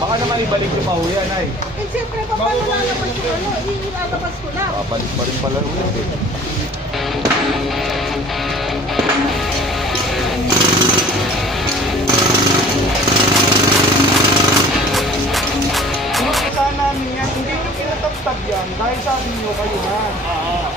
Baka naman ibalik ko pa ho yan ay. Eh siyempre, paano lalabas yung ano? Ilalabas ko lang. Balik pa rin pala ulit eh. Inumpisahan namin yan, hindi nyo pinatabtab yan dahil sabi nyo kayo na.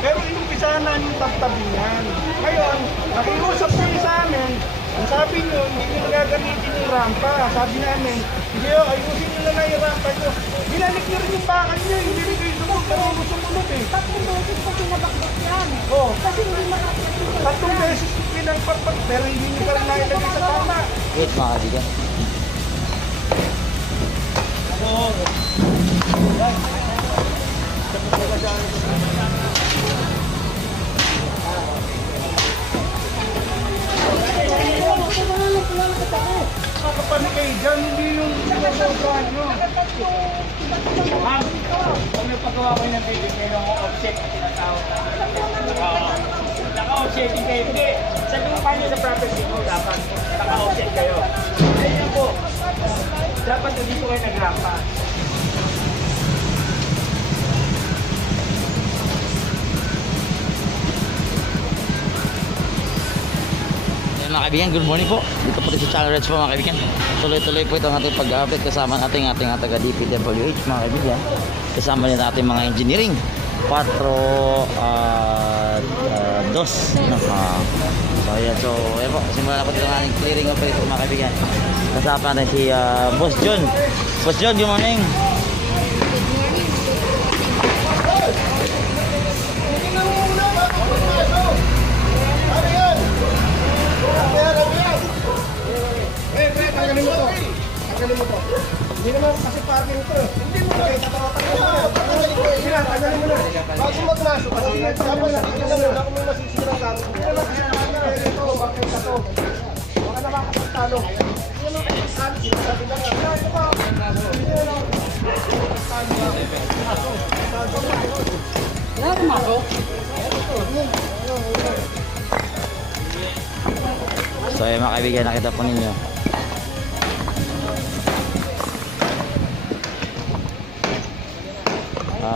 Pero inumpisahan namin yung tabtabin yan. Ngayon, nakiusap kayo sa amin, ang sabi nyo, hindi nyo nagagamitin yung rampa. Sabi namin, hindi o, ayusin nyo na lang yung rampa nyo. Binalik nyo rin yung bakal nyo, hindi rin kayo sumunod eh. 3 beses ko pinabakbak yan. Oo. Kasi hindi makakasya. 3 beses ko pinagpagpag, pero hindi nyo pa rin nailagay sa tama. Wait mga kaibigan. Kapag kayo dyan, hindi yung sinasobrahan nyo. Ma'am, kung nagpagawa ko ng video, mayroong offset na tinatawag na. Naka-offsetting kayo. Hindi, sa lupa nyo sa property mo, dapat naka-offset kayo. Ayun po, dapat hindi po kayo nagrampa. Mga kaibigan, good morning po. Dito po sa Channel Reds po mga kaibigan. Tuloy-tuloy po ito ang ating pag-update kasama nating taga DPWH mga kaibigan. Kasama din ating mga engineering 4 at 2 no? So ayan, so ayan po, simulan na po dito ng ating clearing operate po mga kaibigan. Kasama natin si Boss John. Boss John, good morning. Tanggalin mo to. Tanggalin mo to. Hindi naman kasi parking ito eh. Hindi mo to. Tanggalin mo na. Bago magmasok. Kasi dapat nakikita mo na kung may masisirang gamit. Hindi naman kasi parking ito. Bakit ka to? Baka naman kapagtalo. Hindi naman kapagtalo. Sabi na nga. Ito pa. Hindi naman Wala pumasok. So ayan mga kaibigan, nakita po ninyo.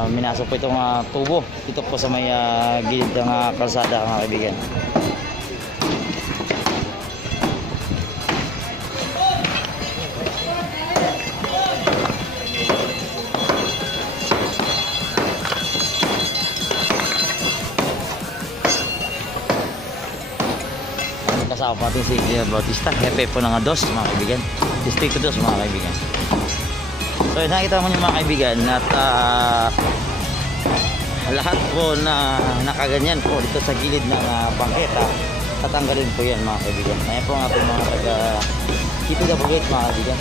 Minasok po itong tubo dito po sa may gilid ng kalsada mga kaibigan. Kasama po natin si Engineer Bautista, hepe po ng DOS mga kaibigan, Distrito 2 mga kaibigan. So nakita mo niyo mga kaibigan at lahat po na nakaganyan po dito sa gilid ng bangketa, tatanggalin po yan mga kaibigan. Ayan po ang ating mga taga DPWH mga kaibigan.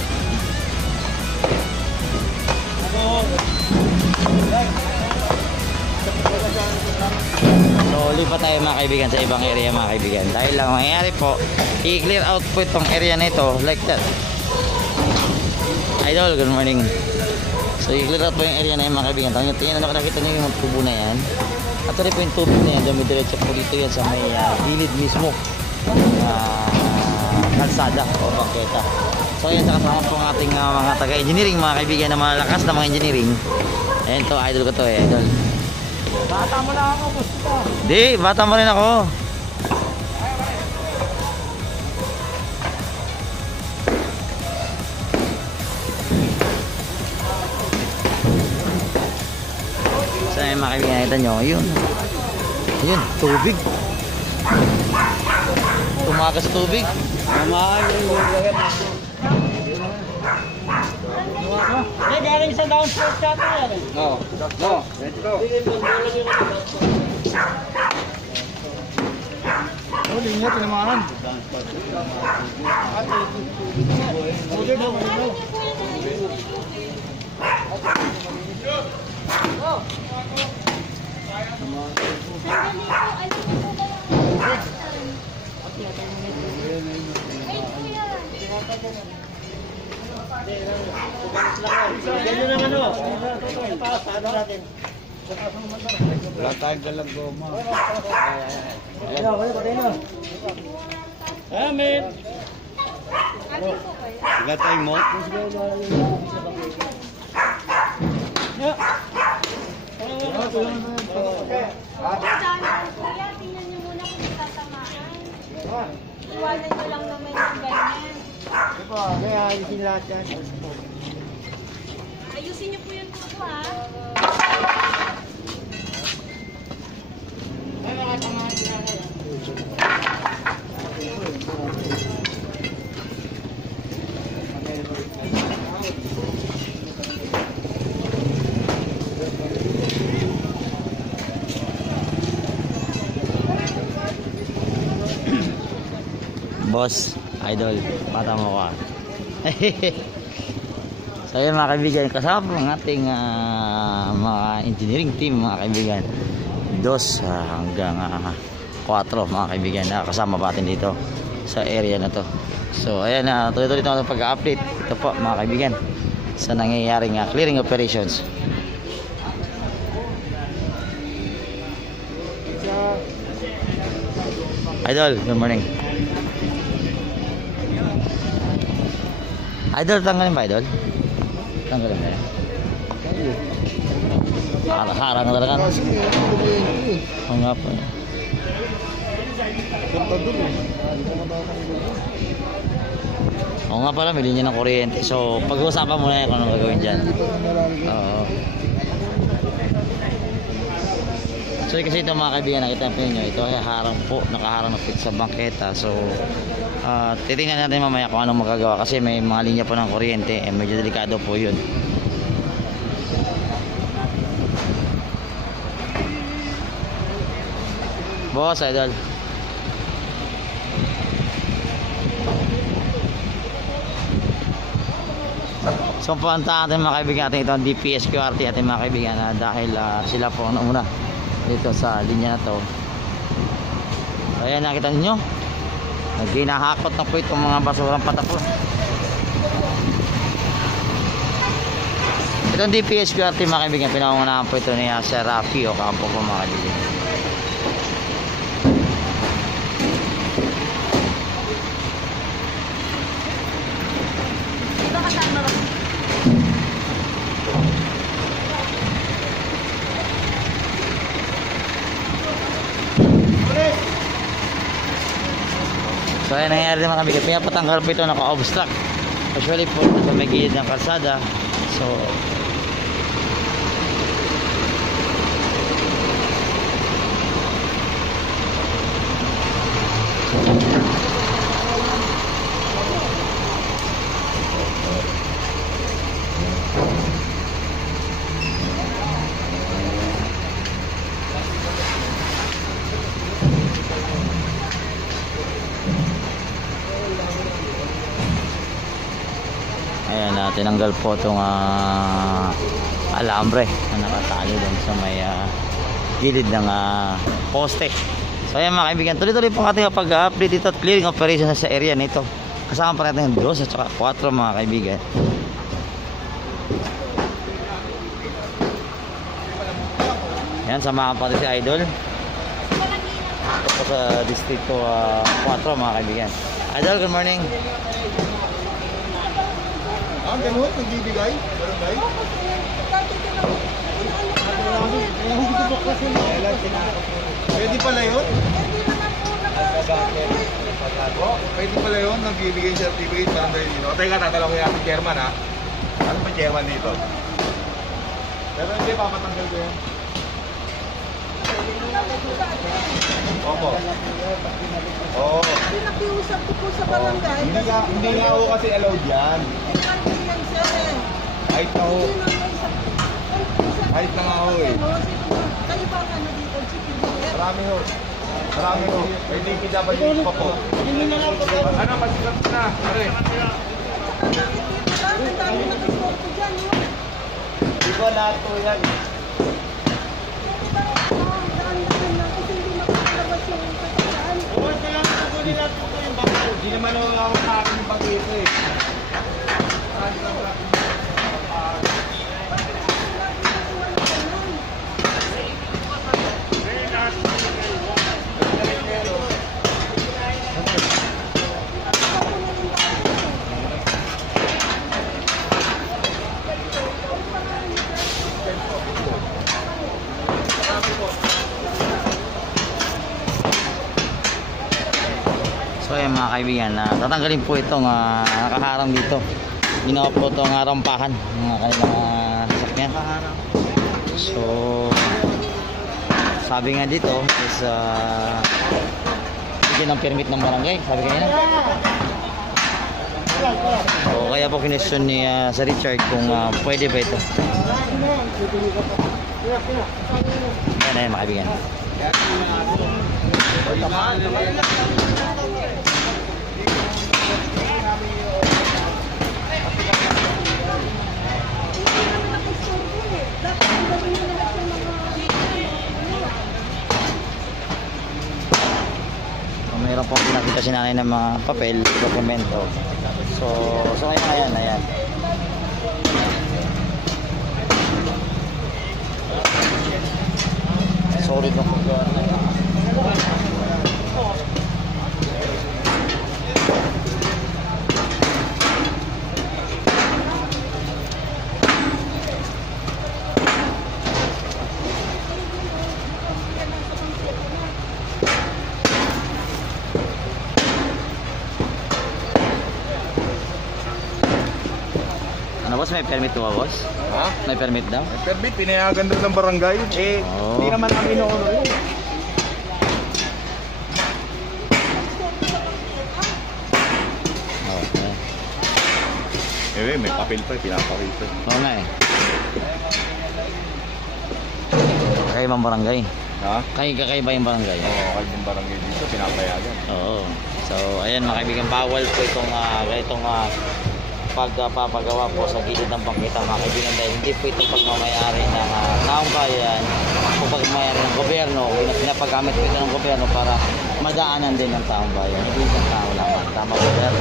So lipat tayo mga kaibigan sa ibang area mga kaibigan. Dahil lang mangyayari po, i-clear out po itong area na ito like that. Idol, good morning. So i-clear out po yung area na yun mga kaibigan. Tingnan na nakita nyo yung tubo na yan. At rin po yung tubig na yan, dumidiretso po dito yan sa may gilid mismo kalsada o bangketa. So yan, kasama po ang ating mga taga-engineering mga kaibigan na malakas na mga engineering. Ayan to, idol ko to eh, idol. bata mo na ako. Gusto. Di, bata mo rin ako. So yung mga kaibigan, nakita nyo, yun, tubig. Tumakas sa tubig. Hindi, galing sa downstairs yata yan eh. No, let's go. Oh, linya tinamahan. Ganyan naman o. Paano natin? Wala tayong dalang goma. Ayan, patay na. Amen. Galing po kayo. Wala tayong mo. Kuya, tingnan niyo muna kung tatamaan. Iwanan niyo lang naman yung ganyan. Kaya alisin lahat yan. Ayusin niyo po yung tubo, ha? Boss, idol, mata mo ka. So yun mga kaibigan, kasama po ang ating mga engineering team mga kaibigan. 2 hanggang 4 mga kaibigan na kasama pa natin dito sa area na to. So ayan na, tuloy-tuloy ito pag-update. Ito po mga kaibigan sa nangyayaring clearing operations. Idol, good morning. Idol, tanggalin ba idol? Tanggalin ba yan? Harang na talaga. Oo nga po. Oo nga pala, may linya ng kuryente. So, pag-uusapan muna yan kung anong gagawin dyan. Oo. So, kasi ito mga kaibigan, nakita po ninyo, ito ay harang po, nakaharang na po sa bangketa. So, titingnan natin mamaya kung anong magagawa kasi may mga linya po ng kuryente, medyo delikado po yun. Boss, idol. So, punta natin mga kaibigan natin itong DPS QRT ating mga kaibigan dahil sila po ang una dito sa linya na to. So, ayan, nakita ninyo, ginahakot na po itong mga basurang patapon. Itong DPS QRT mga kaibigan, pinangungunahan po ito ni Sir Rafi Ocampo po mga kaibigan. So ayan nangyari din mga kaibigan, pinapatanggal po ito, naka-obstruct usually po sa may gilid ng kalsada. So ayan, tinanggal po itong alambre na nakatali doon sa may gilid ng poste. So ayan mga kaibigan, tuloy-tuloy po ating pag-update dito at clearing operation sa area nito. Kasama pa natin 2 at saka 4 mga kaibigan. Ayan, samahan pa rin si Idol ito sa distrito 4 mga kaibigan. Idol, good morning. Ganun, nagbibigay? Barangay? Pwede pala yun? Pwede pala yun, nagbibigay certificate barangay dito. Teka, tatanong ko yung ating chairman ha. Ano ba chairman dito? Pero hindi, papatanggal ko yun. Opo. Oo. Pinakiusap ko po sa barangay. Hindi nga ako kasi allowed yan. Kahit na ho. Kahit na nga ho eh. Kayo ba ang ano dito? Marami ho. Marami ho. May DP dapat yung pa po. Ano, masigat na. Pare. Ang dami na kasorto dyan, no? Di ba lahat po yan? Hindi naman ako sa akin yung pag-ito eh. So ayan mga kaibigan, tatanggalin po itong nakaharang dito. Ginawa po itong rampahan ng kanilang sasakyan. So sabi nga dito is bigyan ng permit ng barangay, sabi kanina. So kaya po kinestyon ni sa Richard kung pwede ba ito. Ayan ayan mga kaibigan. Mayroon pong pinakita si nanay ng mga papel, dokumento. So ayan. Sorry po. Ano boss, may permit to ba boss? Ha? May permit daw? Permit, pinayagan doon ng barangay. Hindi naman namin ino-honor yun. Okay. May papel pa, pinapakil pa. Oo nga eh. Kakaibang barangay. Ha? Kakaiba yung barangay. Oo, kahit yung barangay dito, pinapayagan. Oo. So ayan mga kaibigan, bawal po itong ganitong pagpapagawa po sa gilid ng bangketa mga kaibigan, dahil hindi po ito pagmamayari ng taong bayan o pagmamayari ng gobyerno. Pinapagamit po ito ng gobyerno para madaanan din ng taong bayan, hindi isang tao lamang. Tama po sir?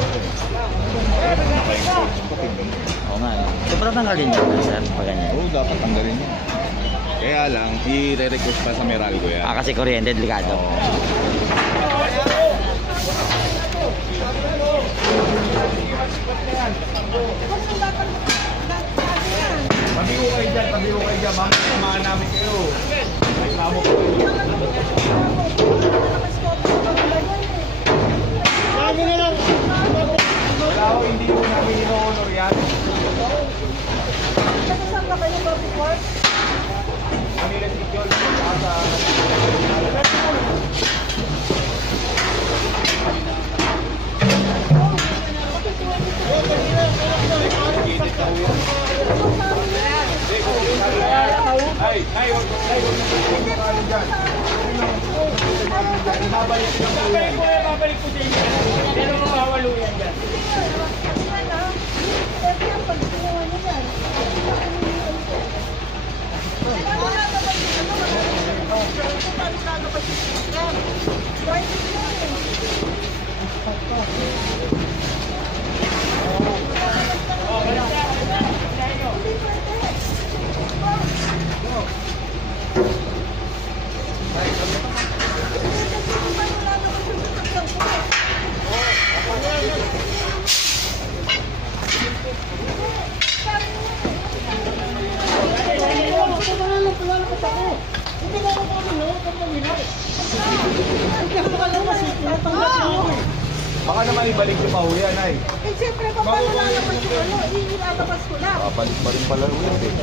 Oo nga eh. Sobrang tanggalin nyo sir pag ganyan. Oo, dapat tanggalin yun. Kaya lang, i-request pa sa Meralco yan. Kasi kuryente, delikado. Tabiho kayo dyan. Mamaya samahan namin kayo. Ay, mamo po. Wala ko, hindi ko namin ino-honor yan. Kami restriction sa Babalik po sa inyo. Pero mawawalo yan dyan. baka naman ibalik yung pahuyan ay. Eh, siyempre, paano lalabas yung ano? Ilalabas ko lang. Balik pa rin pala ulit eh.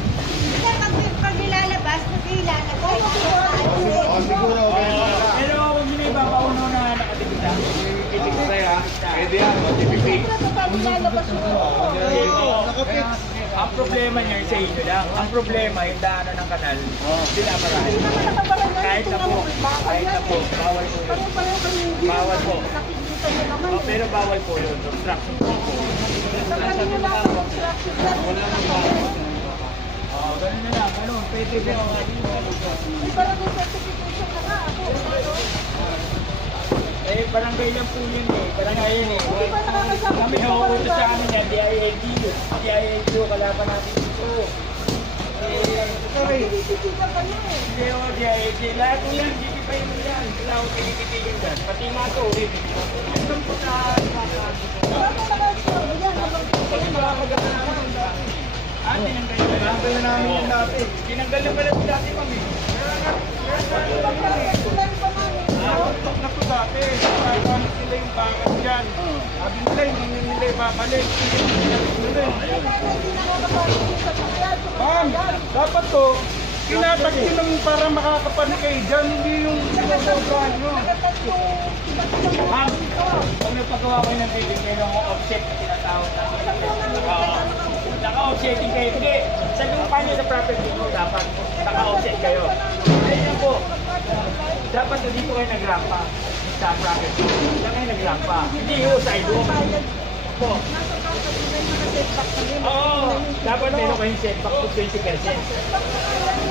Pag nilalabas, mag-ilalabas. Siguro, okay. Pero huwag nyo na ipapauno na nakatipid na. Itik sa'yo ha. Pwede yan, matipipig. Pag nilalabas yung ano? Ang problema nyo sa inyo lang. Ang problema yung daanan ng kanal. Dinaparahin. Kahit na po, bawal po yun. Bawal po. Pero bawal po yun. Obstruction po. Ganun na lang. Ano, pwede po. Eh, barangay lang po yun eh. Barangay yun eh. Kami nakukuto sa amin yan, DILG. DILG o kalaban natin dito. Hindi o, DILG. Lahat po yan, GP pa yun yan. Wala akong pinipitigan dyan. Pati nga to, eh. Ito po sa Tinanggal na namin yung dati. tinanggal na pala po dati kami. Nakapag na po dati. Nakagamit sila yung bangat Sabi nila, hindi nila ibabalik. Ma'am, dapat to, tinatag nyo lang para makakapanik kayo dyan, hindi yung sinasobrahan nyo. Ma'am, kung nagpagawa ko ng video, mayroong offset na tinatawag natin. Naka-offsetting kayo. Hindi, sa lupa nyo sa property nyo, dapat naka-offset kayo. Ayun po, dapat na dito kayo nagrampa sa property. Diyan kayo nagrampa. Hindi yung sidewalk. Po. Oo, dapat meron kayong setback to 20%.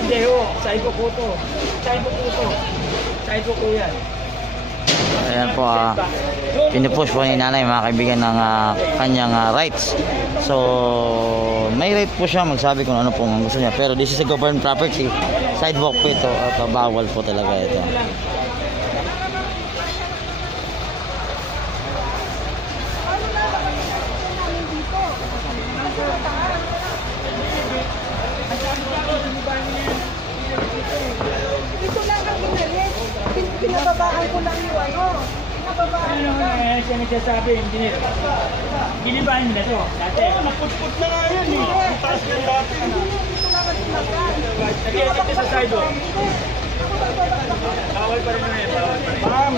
Hindi ho, sidewalk po to. Sidewalk po to. Sidewalk po yan. Ayan po, pinupush po ni nanay mga kaibigan ng kanyang rights. So, may right po siya magsabi kung ano pong gusto niya. Pero this is a government property. Sidewalk po ito at bawal po talaga ito. Ito lang ang inalis. Pinababaan ko lang yung ano. Pinababaan Ano ko lang. siya nagsasabi, engineer? Gilibahin nila to, dati. Oo, naputput na nga yan eh. Ang taas yan dati. Dito lang ang sinagaan. Nag-edit sa sidewalk. Bawal pa rin yun, bawal pa rin. Ma'am,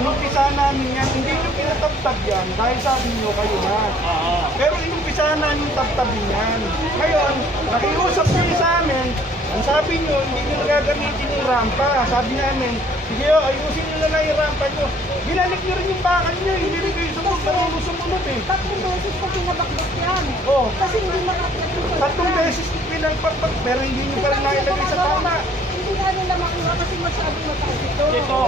inumpisa namin yan, hindi nyo pinatabtab yan dahil sabi nyo kayo na. Oo. Pero inumpisa namin tabtabin yan. Ngayon, nakiusap nyo sa amin, ang sabi nyo, hindi nyo nagagamitin yung rampa. Sabi namin, sige ayusin nyo na lang yung rampa nyo. Binalik nyo rin yung bakal nyo, hindi rin kayo sumunod eh. 3 beses ko pinabakbak yan. Oo. Kasi hindi makakita. 3 beses pinagpagpag, pero hindi nyo pa rin nailagay sa tama. Hindi nga nila makuha kasi masyadong mataas ito. Ito,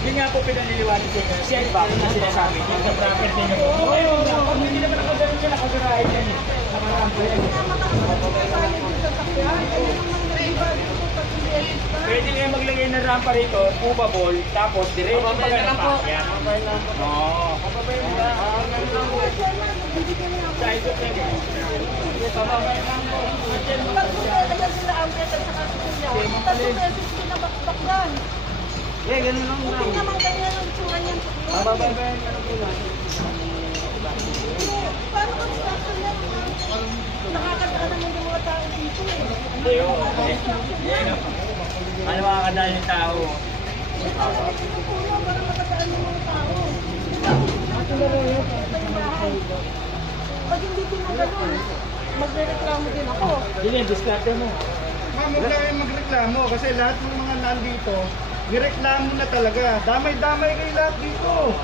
yun nga po pinaniliwanag ko yung setback na sinasabi niyo sa property niyo. Ngayon, pag hindi naman nakagaling siya, nakagarahin yan eh. Nakarampo yan. Pwede nga maglagay ng rampa rito, movable, tapos diretso pa ganun pa. Yan. Oo. Sidewalk na yun. Pababayan lang po. Ganun lang na. Hindi naman ganyan ang tsura niyan. Pababayan ka na po lang. Paano construction yan? Nakakadaan naman yung mga tao dito eh. Hindi yun. Ano makakadaan yung tao? Para makadaan yung mga tao. Pag hindi pinaganon, magre-reklamo din ako. Hindi, diskarte mo. Ma'am, huwag na kayong magreklamo kasi lahat ng mga nandito, nireklamo na talaga. Damay-damay kayo lahat dito.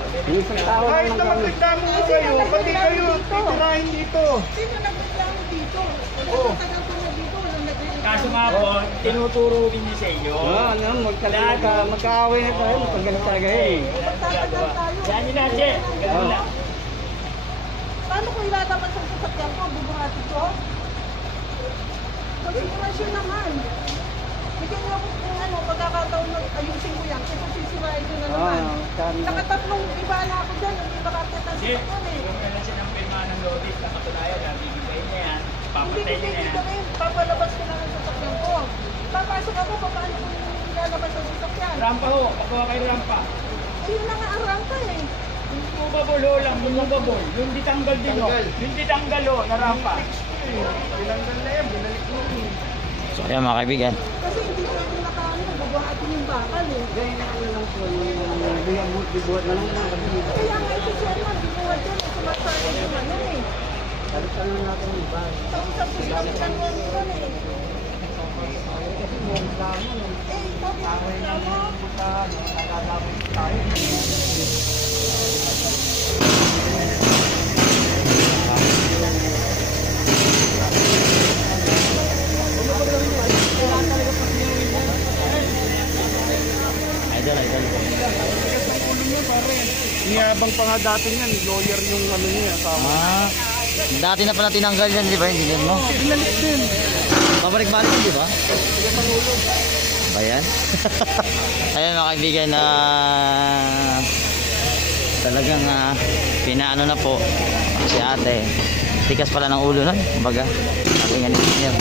Kahit na magreklamo mo kayo, pati kayo titirahin dito. Sino nagreklamo dito? Wala matagal pa na dito. Walang nagreklamo. Kaso nga po, tinuturo din niya sa inyo. Magkaaway na tayo, magpagalit talaga eh. Magtatagal tayo. Yan yun na, Che. Ganun lang. Paano kung ilalaban sa sasakyan ko? Bubuhati ko? Konsiderasyon naman. Bigyan niyo ako kung ano, pagkakataon na ayusin ko yan. Kasi sisirain ko na naman. Nakatatlong iba na ako dyan. Hindi makakita Che, sa ako eh. kung kailan siya ng pirma ng notice na katunayan, nabibigay niya yan, Hindi papatay ko niya yan. gawin. Papalabas ko lang ang sasakyan ko. Papasok ako, paano kung ilalabas ang sasakyan? Rampa ho, pagawa kayo ng rampa. Ayun na nga ang rampa eh. Yung movable ho lang, yung movable. Yung ditanggal din ho. Yung ditanggal ho, na rampa. Bilanggan na yan, binalik mo. So ayan mga kaibigan. Kasi hindi pwede nakaano, bubuhatin yung bakal eh. Ganyan na lang po, bibuhat na lang mga kapatid. Kaya nga ito siya naman, binuhat yan eh. Sumasarap yung ano eh. Talitan lang natin yung bag. Kausap ko sila ng kanwan yun eh. Kasi may reklamo eh. Eh, ito, reklamo. Idol, idol. Niyabang pa nga dati niyan, lawyer yung ano niya, tama. Dati na pala tinanggal yan, di ba? Hindi mo. Binalik din. Babalik-balik yun, di ba? Ba yan? Ayan mga kaibigan na talagang pinaano na po si ate. Tikas pala ng ulo nun. Kumbaga, ating ganito niya.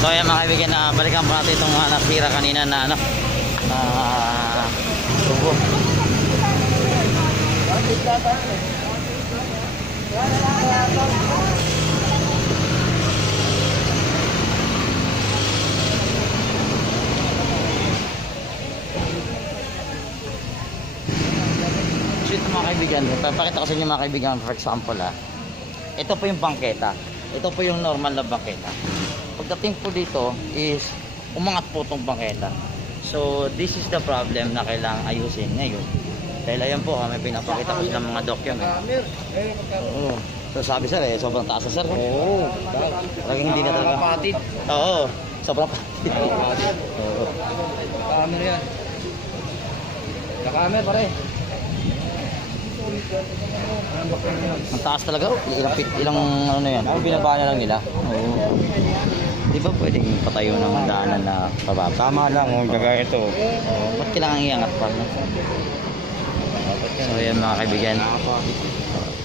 So ayan mga kaibigan, balikan po natin itong nasira kanina na ano, tubo. So ito mga kaibigan, papakita ko sa inyo mga kaibigan, for example ito po yung bangketa, ito po yung normal na bangketa. Pagdating po dito is umangat po itong bangketa. So this is the problem na kailangan ayusin ngayon. Dahil ayan po, may pinapakita ko silang mga document. Oo. So sabi sir sobrang taas na sir. Oo. Talagang hindi na talaga. Patid. Oo. Sobrang patid. Oo. Camera yan. Camera pare. Ang taas talaga. Ilang ano na yan. Binaba na lang nila. Oo. Di ba pwedeng patayo ng daanan na pababa? Tama lang, gagaya ito. Ba't kailangan iangat pa? So ayan mga kaibigan.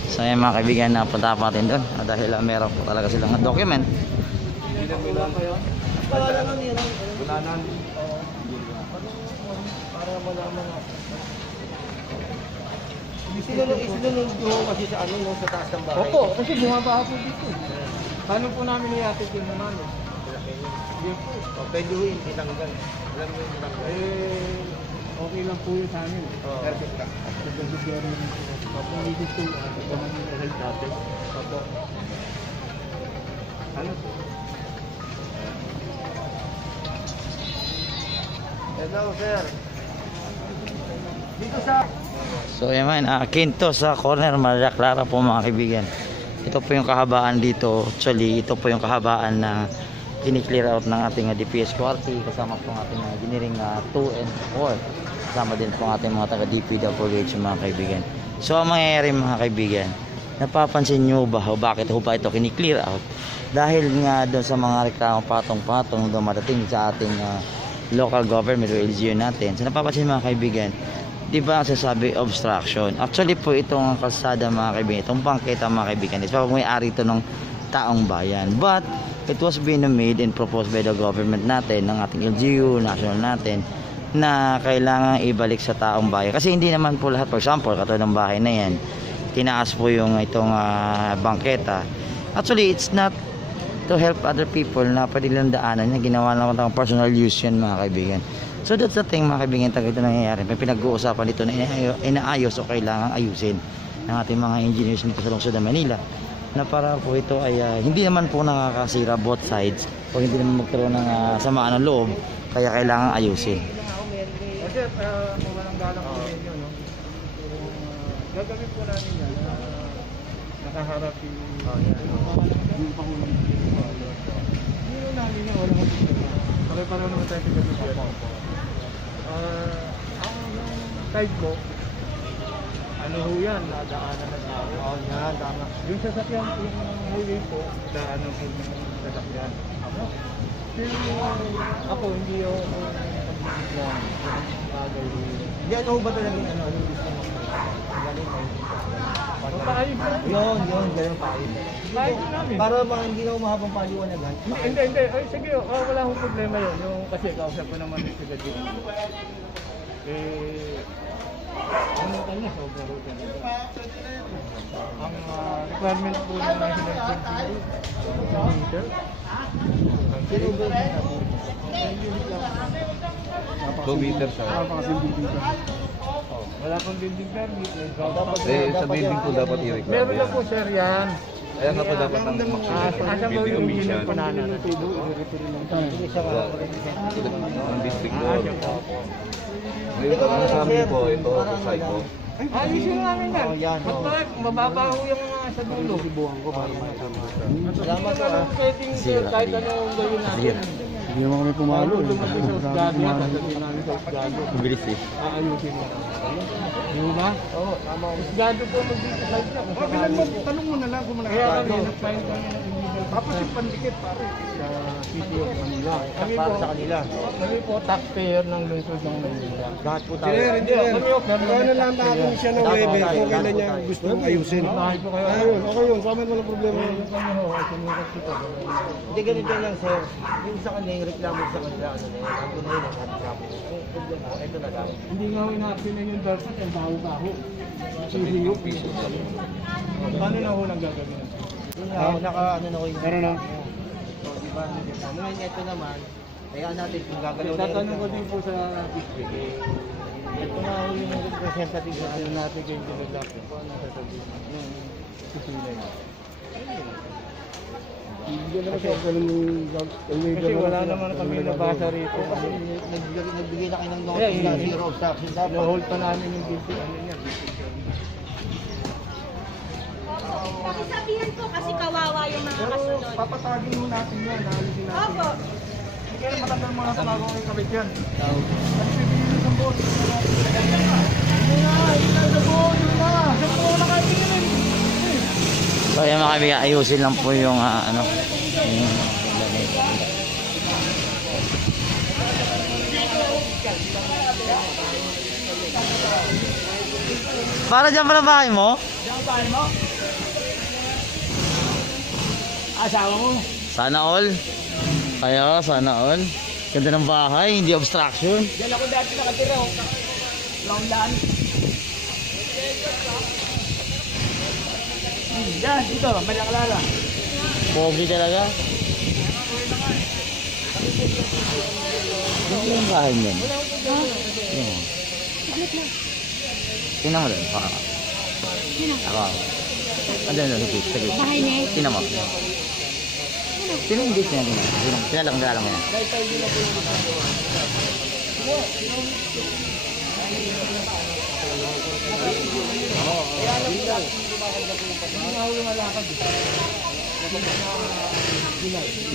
So ayan mga kaibigan, napunta pa natin doon. Dahil meron po talaga silang document. Bulanan. Para malaman ako. Isinunod ko kasi sa ano, sa taas ng bahay. Opo, kasi bumaba po dito. Paano po namin iatid yung namin? Yun po. Pwede ho yung tinanggal. Alam mo yung tinanggal. Okay lang po yun sa amin. Perfect ka. Papunigit ko, ito man yung health natin. Opo. Ano po? Hello, sir. Dito sa... So ayan man, Quinto sa corner Maria Clara po mga kaibigan. Ito po yung kahabaan dito. Actually, ito po yung kahabaan na ini-clear out ng ating DPS QRT. Kasama po ng ating engineering 2 and 4. Kasama din po ng ating mga taga DPWH mga kaibigan. So ang mangyayari mga kaibigan, napapansin nyo ba bakit ho ba ito kini-clear out? Dahil nga doon sa mga reklamo patong-patong dumadating sa ating local government o LGU natin. So napapansin mga kaibigan, di ba ang sasabi obstruction? Actually po itong kalsada mga kaibigan, itong bangketa mga kaibigan, is may-ari ito ng taong bayan. But it was being made and proposed by the government natin, ng ating LGU, national natin, na kailangan ibalik sa taong bayan. Kasi hindi naman po lahat, for example, katulad ng bahay na yan, tinaas po yung itong bangketa. Actually, it's not to help other people na pwede lang daanan na ginawa lang ng personal use yan mga kaibigan. So that's the thing mga kaibigan, tayo ito nangyayari. May pinag-uusapan dito na inaayos o kailangan ayusin ng ating mga engineers dito sa lungsod ng Manila, na para po ito ay hindi naman po nakakasira both sides o hindi naman magkaroon ng samaan ng loob, kaya kailangan ayusin. Sir, walang galang po ninyo, no? Gagawin po namin yan na nakaharap yung Pangulo. Hindi namin yan, walang magiging. Pare-pareho naman tayo pinag-ibig. Ang side ko, ano ho yan, nadaanan na tao. Oo, yan, tama. Yung sasakyan, yung highway po, daanan po yung sasakyan. Pero ako, hindi ako pag-ibig. Hindi ano ba talaga yung ano gusto mo? Galing kayo. Paayos na. Yun, galing paayos. Paayos namin. Para mga hindi na mahabang paliwanagan. Hindi. Ay, sige, wala akong problema yun. Yung kasi kausap ko naman yung sigad yun. Ano kanya? Sobrang route yan. Ang requirement po ng National Security, meter. Sino ba yung 2 meters siya. wala pang building permit. Sa building po dapat i-require. Meron na po sir yan. Kaya nga po dapat ang Asa mo yung original po na ang district po. Ngayon, ang sa amin po, ito sa side po. Ayusin namin yan. Oh, yan, oh. At mababaho yung mga sa dulo. Sibuhan ko para matama. Salamat po ah. Pwedeng Sira. kahit ano yung gawin natin. Sira. Hindi mo kami pumalo. Lumabas sa usgado yan. Sasabihin namin sa usgado. Mabilis eh. Aayusin mo. Di ba? Oo, tama. Usgado po mag-decide na. O, bilang mo, tanong mo na lang kung Kaya kami, manakasado. nag-file kami ng illegal Tapos yung pandikit, pare. sa City of Manila. Para sa kanila. Kami po taxpayer ng lungsod ng Manila. Lahat po tayo. Kami lang natin siya ng webe kung kailan niya gusto mong ayusin. Bahay po kayo. Ayun, okay yun. Sa amin walang problema. Kami ho, ay sumikat kita. Hindi ganito lang sir. Yung sa kanila, yung reklamo sa kanila, ano na yun, ano na yun ang reklamo. Kung problema, ito na lang. Hindi nga ho inaapin na yung dapat ang baho-baho. Sihiyok. Paano na ho nang gagawin? Yun nga, ano na ko yung... Meron na. So, di ba? Ngayon ito naman, kaya natin kung gagalaw na Tatanong ko din po sa district. Ito nga yung representative sa Ano natin kayo development po, ano sasabihin? Yung susunod. Hindi naman siya ganun Kasi wala naman kami nabasa rito. kasi nagbigay na kayo ng Kaya, notice na hindi. zero obstruction dapat. Na-hold pa namin yung district. Ano niya? Sabihan po kasi kawawa yung mga Pero kasunod. papatagin mo natin yan, naalisin natin. Opo. Hindi kaya matagal mga tanago ng kabit yan. Ano pipiliin ng boss? Hindi na, sa boss, yun na. Sa boss na kayo pinilin. So ayan mga kaibigan, ayusin lang po yung ano. Yung, para dyan pala bahay mo? Asawa mo. Sana all. Kaya, sana all. Ganda ng bahay, hindi obstruction. Diyan ako dati nakatira. Longdan. Diyan, dito. Malakalala. Pogi talaga. Ano yung bahay niyan? Ano? Tingnan mo doon. Ako. Ano doon? Sige. Bahay niya? Tingnan mo. Sino yung gate niya? Tinalang mo yan.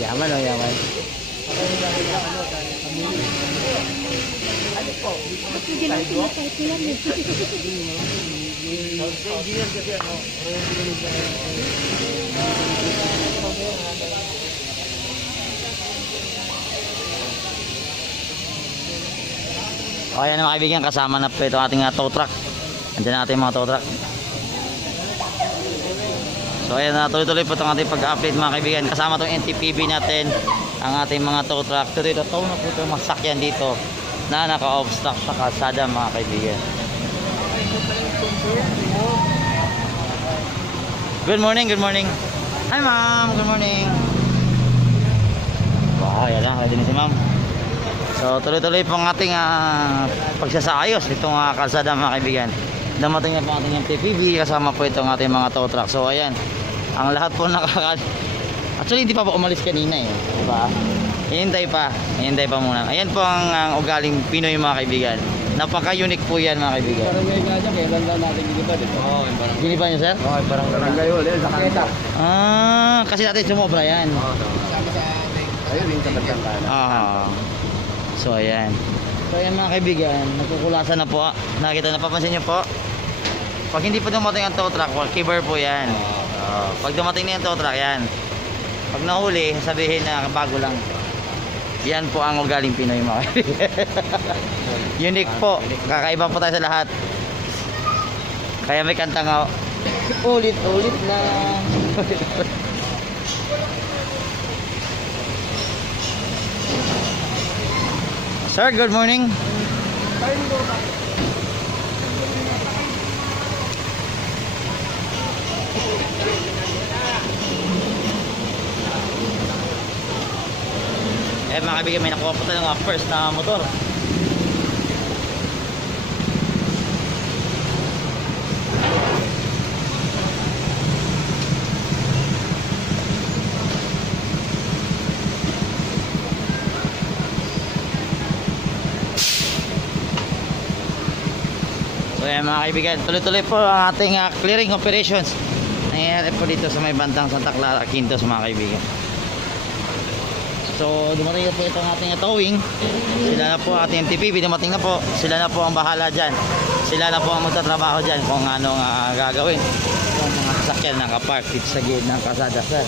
Yaman o yaman. O ayan mga kaibigan, kasama na po ito ating tow truck. Andiyan natin mga tow truck. So ayan na, tuloy-tuloy po itong ating pag-update mga kaibigan. Kasama itong NTPB natin, ang ating mga tow truck. Tuloy-tuloy na po itong mga sakyan dito na naka-obstruct sa kalsada mga kaibigan. Good morning, good morning. Hi ma'am, good morning. Wow, yan lang, ready na si ma'am. So tuloy-tuloy pong ating pagsasayos itong kalsada mga kaibigan. Damating na po ating MTPB, kasama po itong ating mga tow truck. So ayan, ang lahat po actually hindi pa po umalis kanina eh, diba? Hihintay pa muna. Ayan po ang ugaling Pinoy mga kaibigan. Napaka-unique po yan mga kaibigan. Barangay nga dyan, kailan lang natin giniba dito. Oo, Giniba niyo sir? okay, parang barangay ulit. Nakita. Kasi dati sumobra yan. Ayun, yung kabatang ka. So ayan. So ayan mga kaibigan, nagkukulasan na po. Nakita, napapansin niyo po? Pag hindi po dumating ang tow truck, keeper po yan. Pag dumating na yung tow truck, yan. Pag nahuli, sabihin na bago lang. Yan po ang ugaling Pinoy mga kaibigan. Unique po. Kakaiba po tayo sa lahat. Kaya may kanta nga, ulit-ulit lang. Sir, good morning. Mga kaibigan, may nakuha po tayo ng first na motor. So ayan Ayan mga kaibigan, tuloy-tuloy po ang ating clearing operations. Nangyayari po dito sa may bandang Santa Clara, Quintos mga kaibigan. So dumating na po itong ating towing. Sila na po ating MTPB, dumating na po. Sila na po ang bahala dyan. Sila na po ang magtatrabaho dyan kung anong gagawin. Kung mga sasakyan nakapark dito sa gilid ng kalsada, sir.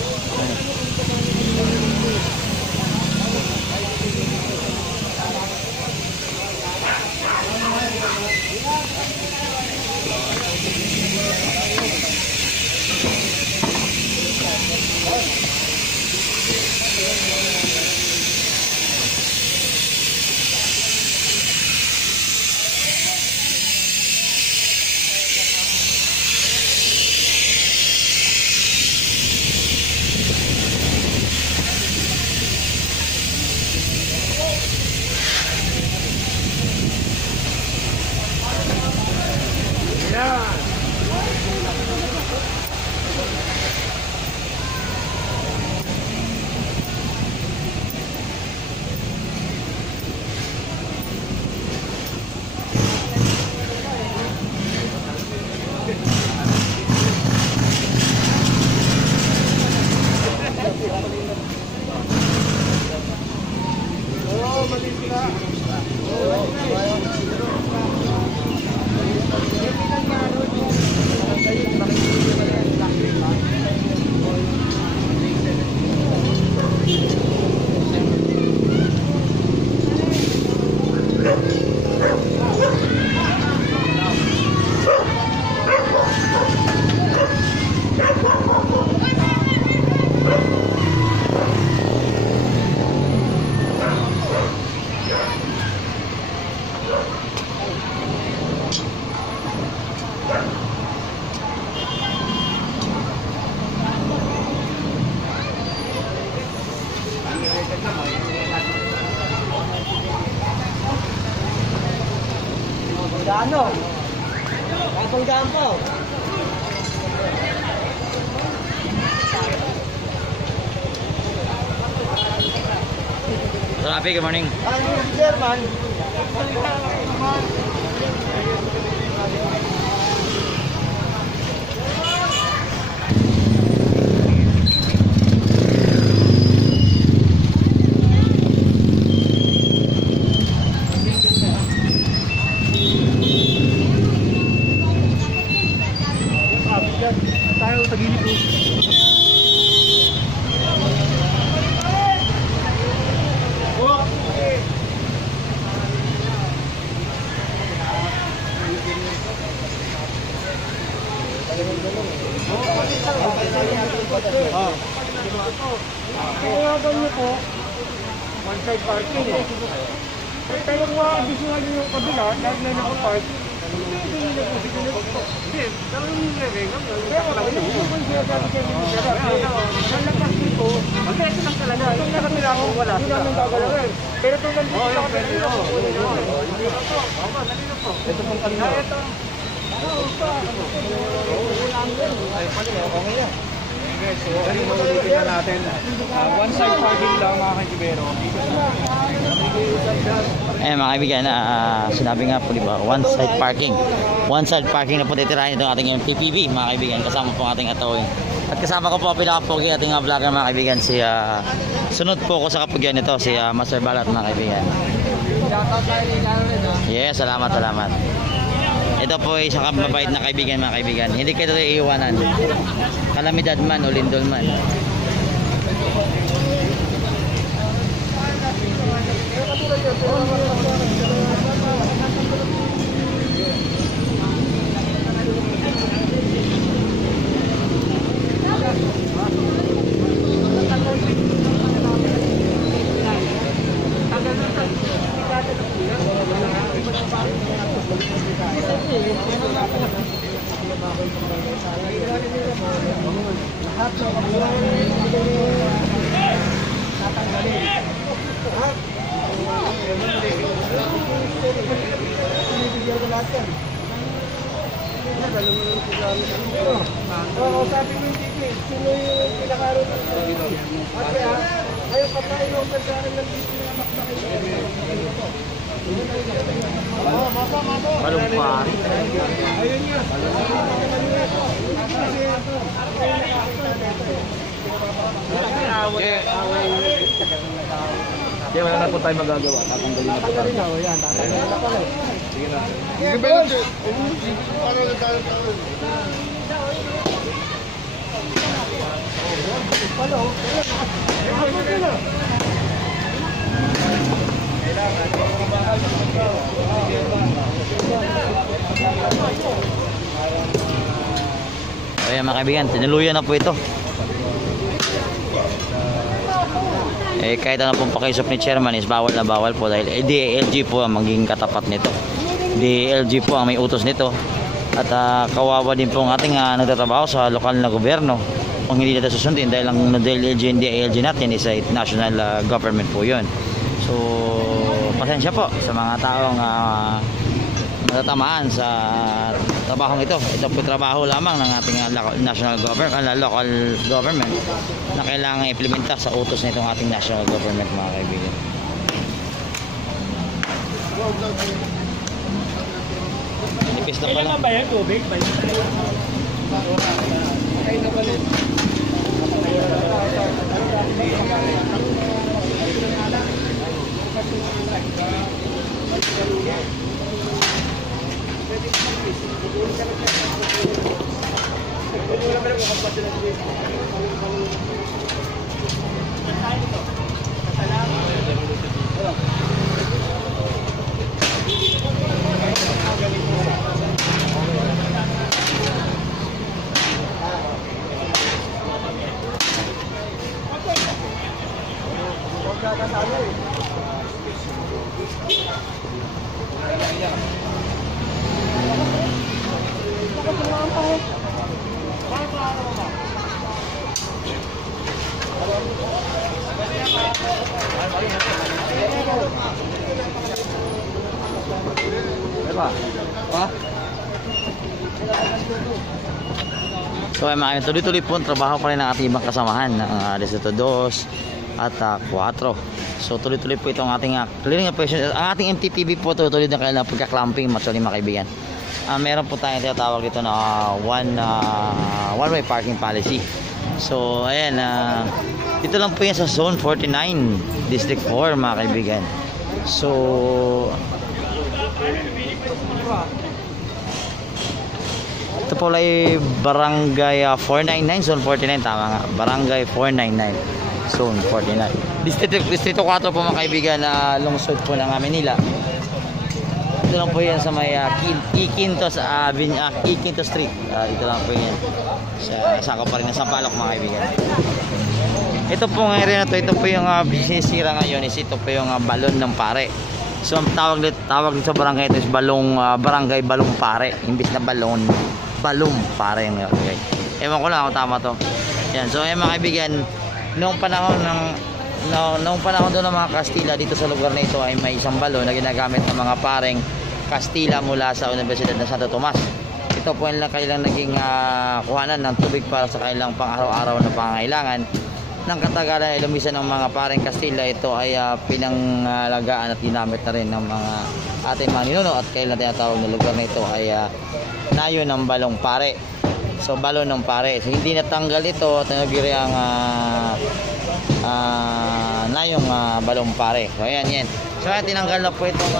Ano? Kapag daan po. Rafi, good morning. German. Tayo tagilid po. Tawagan niyo po, one side parking eh. Pero kung additional yung kabila, dahil na nakapark, hindi nyo po siguro po. Hindi, talagang yung nire-regam. Pero hindi po yung sinasabi kayo nyo. Sa lakas dito, magkaya lang talaga. Itong nakatila ko, wala sila. Pero itong nandito sa kanila, hindi po po. Nalino po. Ito pong kanina. Ito. Ay, pala, okay yan. Okay, so ulitin na natin. One side parking lang mga kajibero. Mga kaibigan, sinabi nga po diba, one side parking. One side parking na po titirahin itong ating MTPB mga kaibigan. Kasama po ang ating atawin. At kasama ko po ang pinaka-pogi ating vlogger mga kaibigan. Sunod po ko sa kapugyan nito, si Master Balat mga kaibigan. Yes, salamat. Ito po ay isang mabait na kaibigan mga kaibigan. Hindi kayo iiwanan. Kalamidad man o lindol man. Oo, sabi mo yung tipi, sino yung pinakaroon ng dito? At kaya, ayaw pa tayo yung pagkaroon ng dito na makakita. Balong pare. Kaya wala na po tayo magagawa. Tatanggalin na po tayo. Sige na. Sige ba yun? Ano na tayo? Ayan mga kaibigan, tinuluyan na po ito. Kahit ano pong pakiusap ni chairman is bawal na bawal po dahil DILG po ang maging katapat nito. DILG po ang may utos nito. At kawawa din po ang ating nagtatrabaho sa lokal na gobyerno kung hindi natin susundin dahil ang DILG natin is a national government po yun. So pasensya po sa mga taong natatamaan sa trabahong ito. Ito po trabaho lamang ng ating national government, local government na kailangan implementa sa utos nitong ating national government mga kaibigan. Nipis na pala. Kailangan ba yan? Tubig? So ay tuloy-tuloy po ang trabaho pa rin ng ating ibang kasamahan ng Distrito 2 at 4. So tuloy-tuloy po itong ating clearing operation. Ang ating MTTV po tuloy-tuloy na kailangan pagka-clamping actually mga kaibigan. Meron po tayong tinatawag dito na one-way parking policy. So ayan, dito lang po yan sa Zone 49 District 4 mga kaibigan. So ito po ay Barangay 499 Zone 49, tama nga, Barangay 499 Zone 49 Distrito 4 po mga kaibigan na lungsod po ng Manila. Ito lang po yan sa may Iquinto Street. Ito lang po yan sa pa rin ng Sampaloc mga kaibigan. Ito po ng area na to, ito po yung sinisira ngayon is ito po yung balon ng pare. So ang tawag dito sa barangay ito is barangay balong pare, imbis na balon pare yung okay. Ewan ko lang kung tama to. Yan, so mga kaibigan, noong panahon doon ng mga Kastila dito sa lugar na ito ay may isang balon na ginagamit ng mga pareng Kastila mula sa Universidad ng Santo Tomas. Ito po yung kanilang naging kuhanan ng tubig para sa kanilang pang-araw-araw na pangangailangan. Nang katagalan ay lumisan ng mga pareng Kastila, ito ay pinangalagaan at ginamit na rin ng mga ating mga ninuno at kailan tinatawag na lugar na ito ay nayon ng balong pare. So balon ng pare. So hindi natanggal ito at nagiri ang nayong balong pare. So ayan yan. So ayan, tinanggal na po itong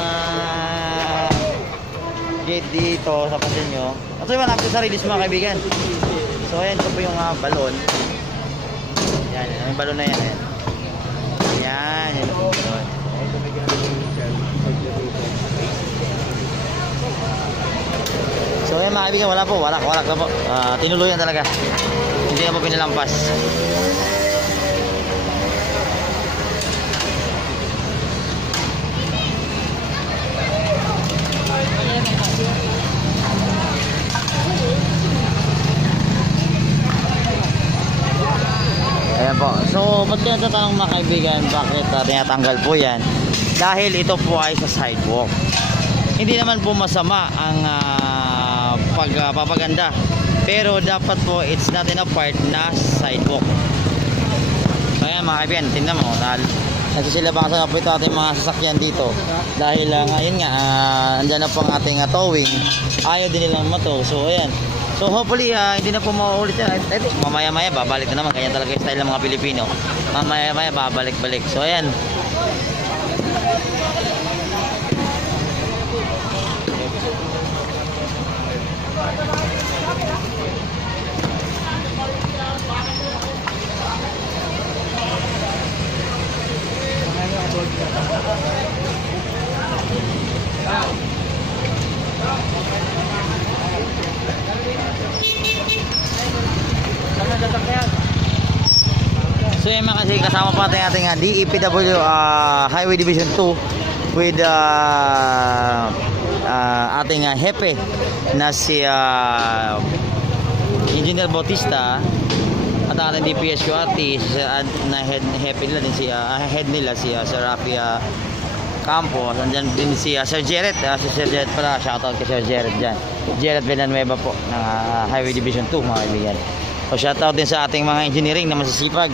gate dito sa pansin nyo. At so malapit sa release mga kaibigan. So ayan, ito po yung balon. Yan, yung balon na yan. Yan, yan po yung balon. So ayan mga kaibigan, wala po, walak na po. Tinuluyan talaga. Hindi na po pinilampas. Ayan po. So ba't kaya tatanong mga kaibigan, bakit tinatanggal po yan? Dahil ito po ay sa sidewalk. Hindi naman po masama ang pagpapaganda, pero dapat po it's not in a part na sidewalk. So ayan mga kaibigan, tingnan mo, nagsisilabasan na po ito ating mga sasakyan dito. Dahil ngayon nga, andyan na po ang ating towing. Ayaw din nilang mato. So ayan. So hopefully hindi na po mauulit yan. Mamaya-maya babalik na naman. Kanya talaga yung style ng mga Pilipino. Mamaya-maya babalik-balik. So ayan. So yun mga kasi kasama pa ating DEPW Highway Division 2 with ating hepe na si Engineer Bautista at ang ating DPS QRT na hepe nila din si head nila si Sir Rafi Campos. Andyan din si Sir Jared, si Sir Jared pala, shoutout kay Sir Jared dyan. Jared Villanueva po ng Highway Division 2 mga kaibigan. So shoutout din sa ating mga engineering na masisipag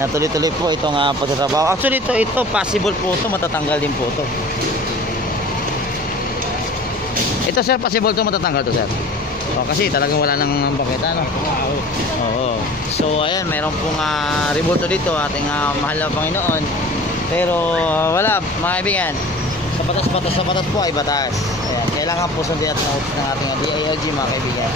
na tuloy-tuloy po itong pagtatrabaho. Actually ito possible po ito, matatanggal din po ito. Ito sir, possible ito matatanggal to sir. O, kasi talagang wala nang bakita no. Oo. So ayan, mayroon pong rebulto dito ating mahal na Panginoon. Pero wala mga kaibigan. Sa batas po ay batas. Ayan, kailangan po sundin natin ng ating DILG mga kaibigan.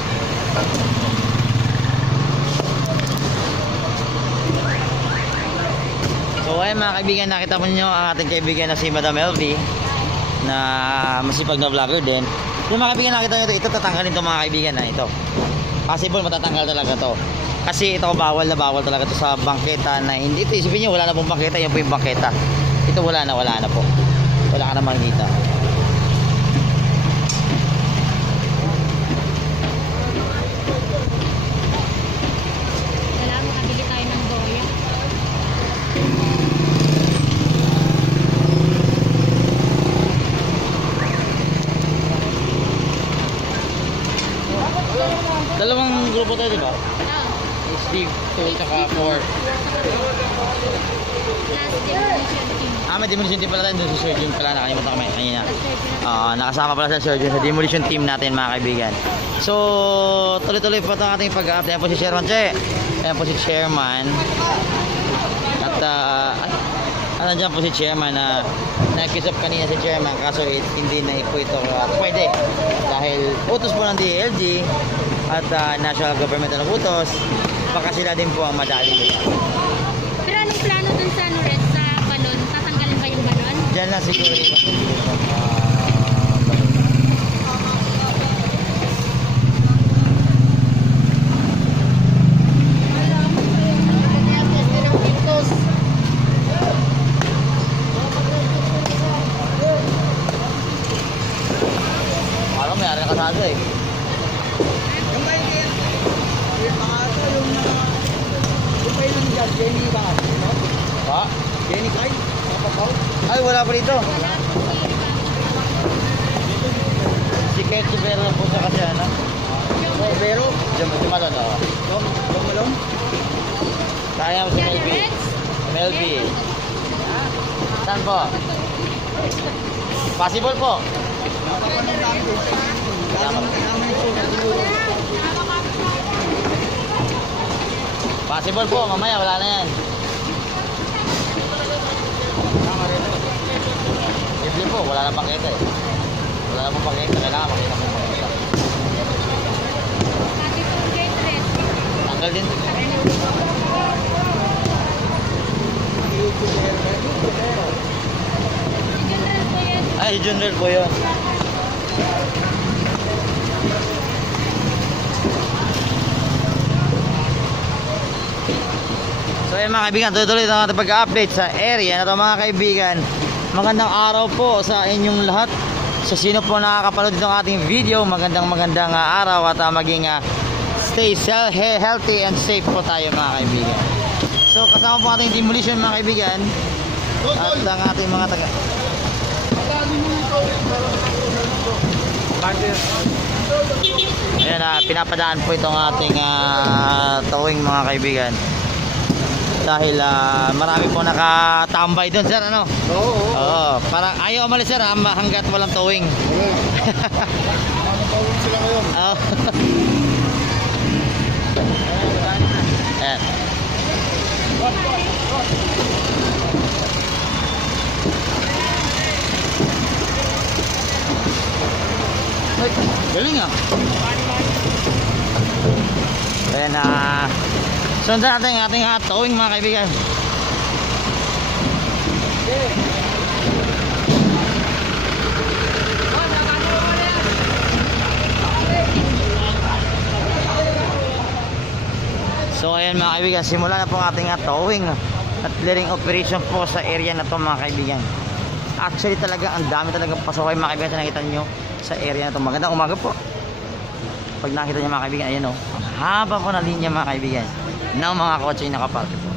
So ayun mga kaibigan, nakita mo nyo ang ating kaibigan na si Madam LV na masipag na vlogger din. Yung mga kaibigan, nakita nyo ito tatanggalin ito mga kaibigan na ito. Possible matatanggal talaga to. Kasi ito bawal na bawal talaga to sa bangketa na hindi. Ito isipin nyo, wala na pong bangketa, yan po yung bangketa. Ito wala na po. Wala ka na makikita. Wala, makabili tayo ng boya. Dalawang grupo tayo, di ba? Ah, Steve 2 tsaka 4. last demolition team. May demolition team pala tayo doon sa surgeon pala. Nakalimutan kami kanina. Nakasama pala sa surgeon sa demolition team natin mga kaibigan. So, tuloy-tuloy po itong ating pag-update. Ayan po si Chairman Che. Ayan po si Chairman. At, nandiyan po si Chairman na nag-kiss up kanina si Chairman kaso hindi na po ito pwede. Dahil utos po ng DLG at national government na utos. Baka sila din po ang madali. Pero anong plano dun sa Red, sa balon? Tatanggalin ba yung balon? Diyan lang siguro dito. Parang may ari na kasado eh. Pa? Jenny Kai? Ay, wala pa dito. Wala po Si Kate Tubero lang po sa kasi ano? Tubero? Jumalon, oo. Malong? Kaya mo si Melby. Melby. Saan po? Possible po. Possible po, mamaya wala na yan. Simple po, wala na pakita eh. Wala na pong pakita, kailangan makita po pakita. Tanggal din. Ay, Junior po yun. So yun mga kaibigan, tuloy-tuloy na natin pag-update sa area na ito mga kaibigan. Magandang araw po sa inyong lahat. Sa sino po nakakapanood dito ng ating video, magandang araw at maging stay healthy and safe po tayo mga kaibigan. So kasama po ating demolition mga kaibigan at ang ating mga taga. Ayan, pinapadaan po itong ating towing mga kaibigan. dahil marami po nakatambay doon, sir, ano? Oo. Parang ayaw umalis, sir, hanggat walang towing. Tawag sila ngayon. Oo. Ayan. Ay, galing ah. Ayan, sundan natin ang ating towing, mga kaibigan. So ayan, mga kaibigan, simula na po ang ating towing at clearing operation po sa area na to, mga kaibigan. Actually talaga ang dami talagang pasaway, mga kaibigan, sa nakita nyo sa area na to. Magandang umaga po. Pag nakita nyo, mga kaibigan, ayan o, ang haba po na linya, mga kaibigan, ng mga kotse yung nakaparke po.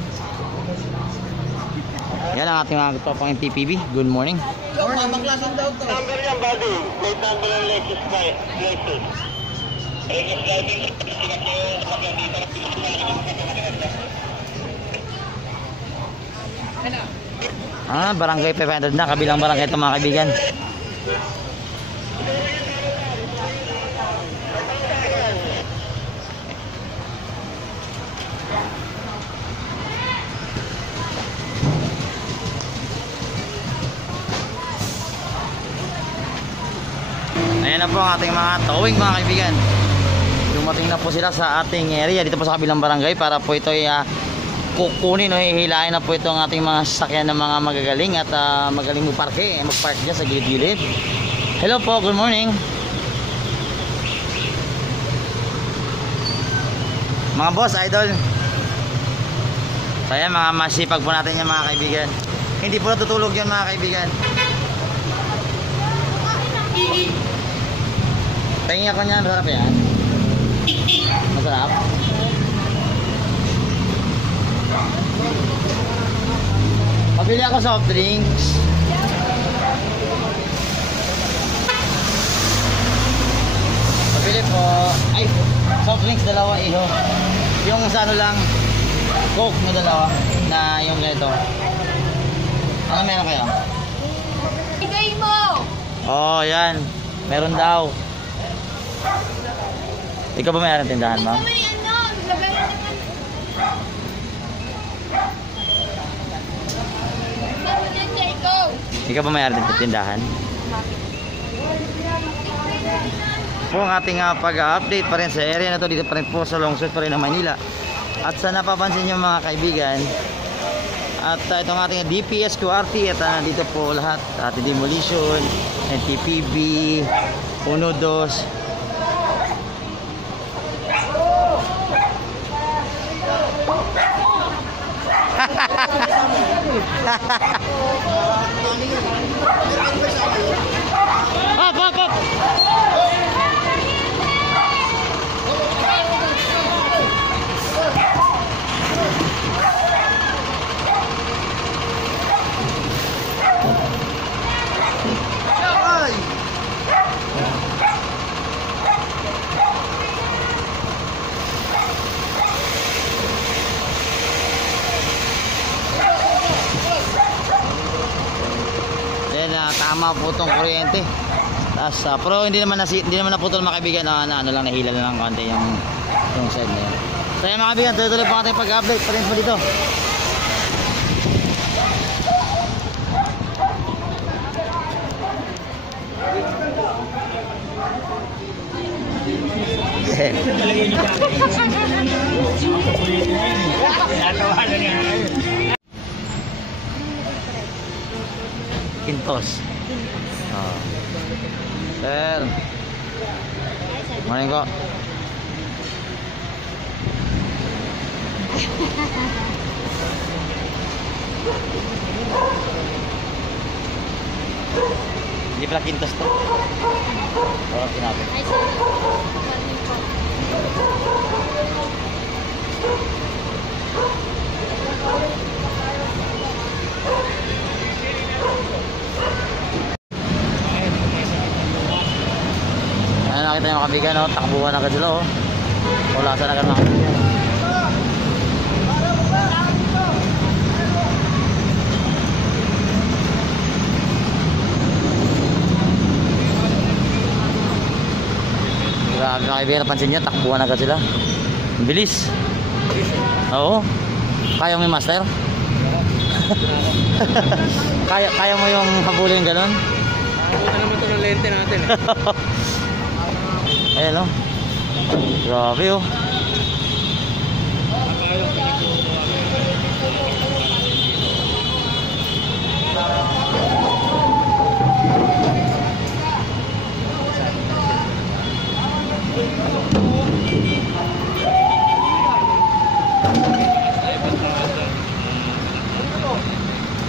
Yan ang ating mga tropang TPB. Good morning. Number yan, buddy. Plate number ng Lexus. Lexus driving. Barangay 500 na. Kabilang barangay ito, mga kaibigan. Ayan na po ang ating mga towing, mga kaibigan. Dumating na po sila sa ating area dito po sa kabilang barangay para po ito ay kukunin o hihilain na po ito ang ating mga sasakyan ng mga magagaling at magaling magparke dyan sa gilid-gilid. Hello po, good morning. Mga boss, idol. So ayan, mga masipag po natin yan, mga kaibigan. Hindi po natutulog yan, mga kaibigan. Tingin ako niyan, masarap yan. Masarap. Pabili ako soft drinks. Pabili po. Ay, soft drinks dalawa, iho. Yung sa ano lang, Coke na dalawa na yung ganito. Ano meron kayo? Bigay mo! Oh, yan. Meron daw. Ikaw ba mayroon tindahan, ma'am? May ano, lagay mo naman. Bakit yan, Jacob? Ikaw ba mayroon tindahan? Po ang ating pag-update pa rin sa area na to, dito pa rin po sa lungsod pa rin ng Manila. At sa napapansin nyo, mga kaibigan, at itong ating DPS QRT at dito po lahat, ating demolition, NTPB, 1-2. Hop. Tama po itong kuryente. Pero hindi naman naputol, mga kaibigan, na ano lang, nahila lang ng konti yung side na yun. So yan, mga kaibigan, tuloy-tuloy po ating pag-update pa rin po dito. Quintos. Sir. Morning ko. Hindi pala Quintos to. Parang sinabi. Ay, sorry. Morning po. Nakita yung kabigan, no? Takbuhan agad sila, oh. Wala sa agad mga kabigan. mga kaibigan, napansin nyo, takbuhan agad sila. Ang bilis. Oo. Kaya mo yung master? kaya mo yung habulin gano'n? Nakabuta naman ito ng lente natin Ayan o. Grabe o.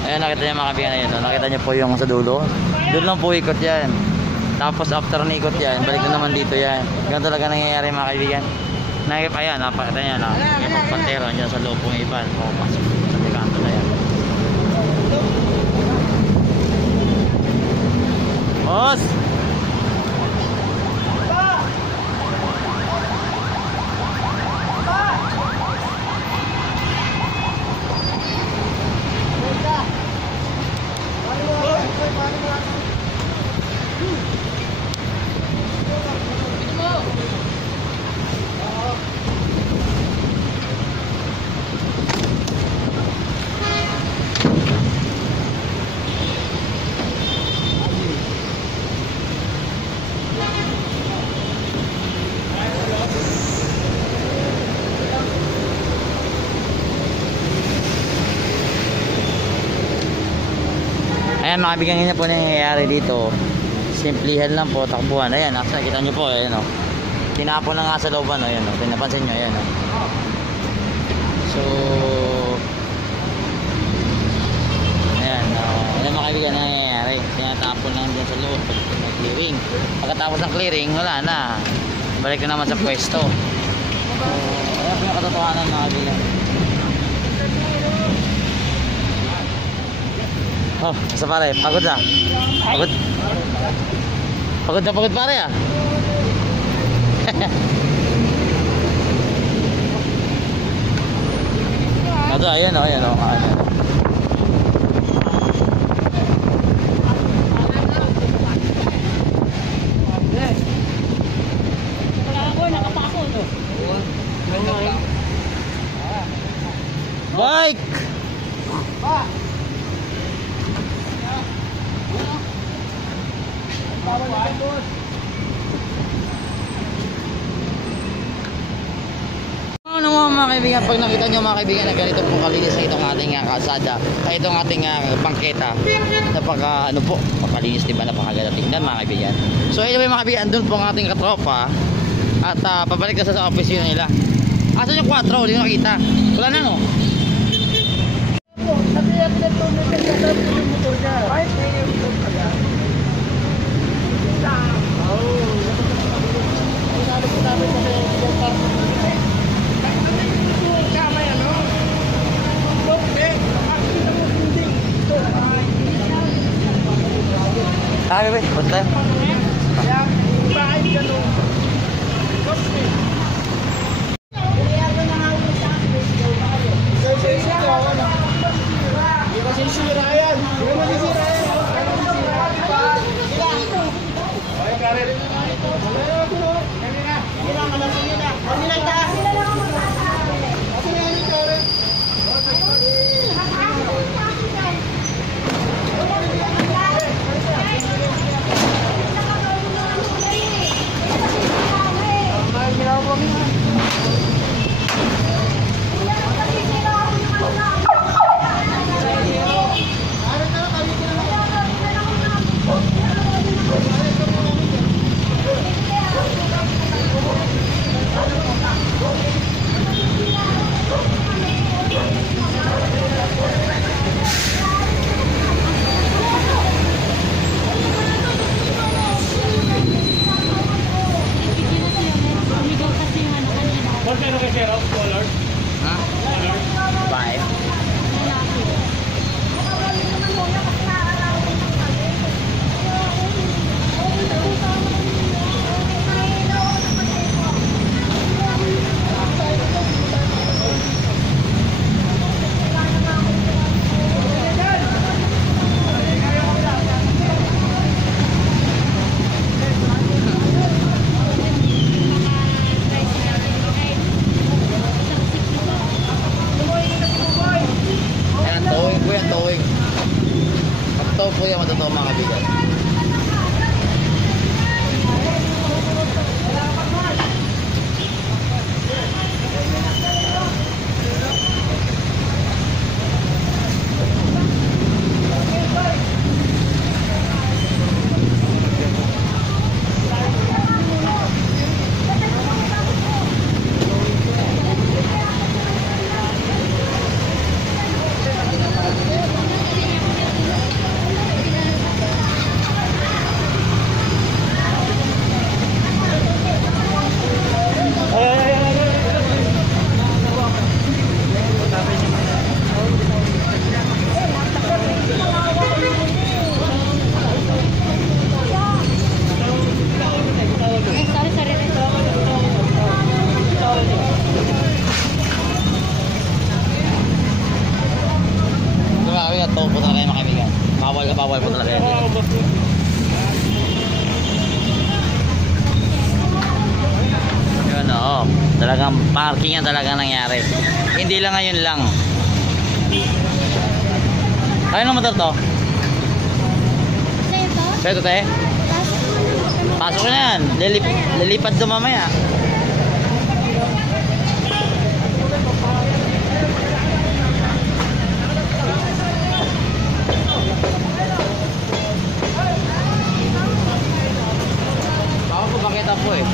Ayan, nakita niyo mga kaibigan, ayun, nakita niyo po yung sa dulo. Doon lang po ikot yan. Tapos after na ikot yan, balik na naman dito yan. Ganun talaga nangyayari mga kaibigan. Ayan, napakita niya na. Yung pagpantero niya sa loob pong iban. O, pasok sa tikanto na yan. Boss! Ayan mga kaibigan, ganyan po nangyayari dito. Simplihan lang po, takbuhan. Ayan, nasa kita nyo po, ayan o. Tinapon na nga sa looban, ayan o. Pinapansin nyo, ayan o. So, ayan o. Ayan mga kaibigan, nangyayari. Tinatapon lang dyan sa loob. Clearing. Pagkatapos ng clearing, wala na. Balik na naman sa pwesto. So, ayan po yung katotohanan mga kaibigan. Oh, basta pare, pagod na. Pagod. Pagod pare ah. Ito, ayan o, ayan o. Bike! Ano mga kaibigan, pag nakita nyo mga kaibigan na ganito pong kalinis na itong ating kalsada, itong ating bangketa, napaka ano po, makalinis, diba, napakaganda tingnan mga kaibigan. So anyway mga kaibigan, doon po ang ating katropa at pabalik na sa office yun nila. Asan yung 4? Hindi ko nakita. Wala na no? Kaya ba? Punta tayo. po yan matotoo mga kaibigan. Totoo po talaga yung mga kaibigan. Bawal po talaga yan. Yun, oo. Talagang parking yan talaga nangyari. Hindi lang ngayon lang. Kaya ng motor to? Sa'yo to, te? Pasok na yan. Lilipad doon mamaya. Pakita po eh.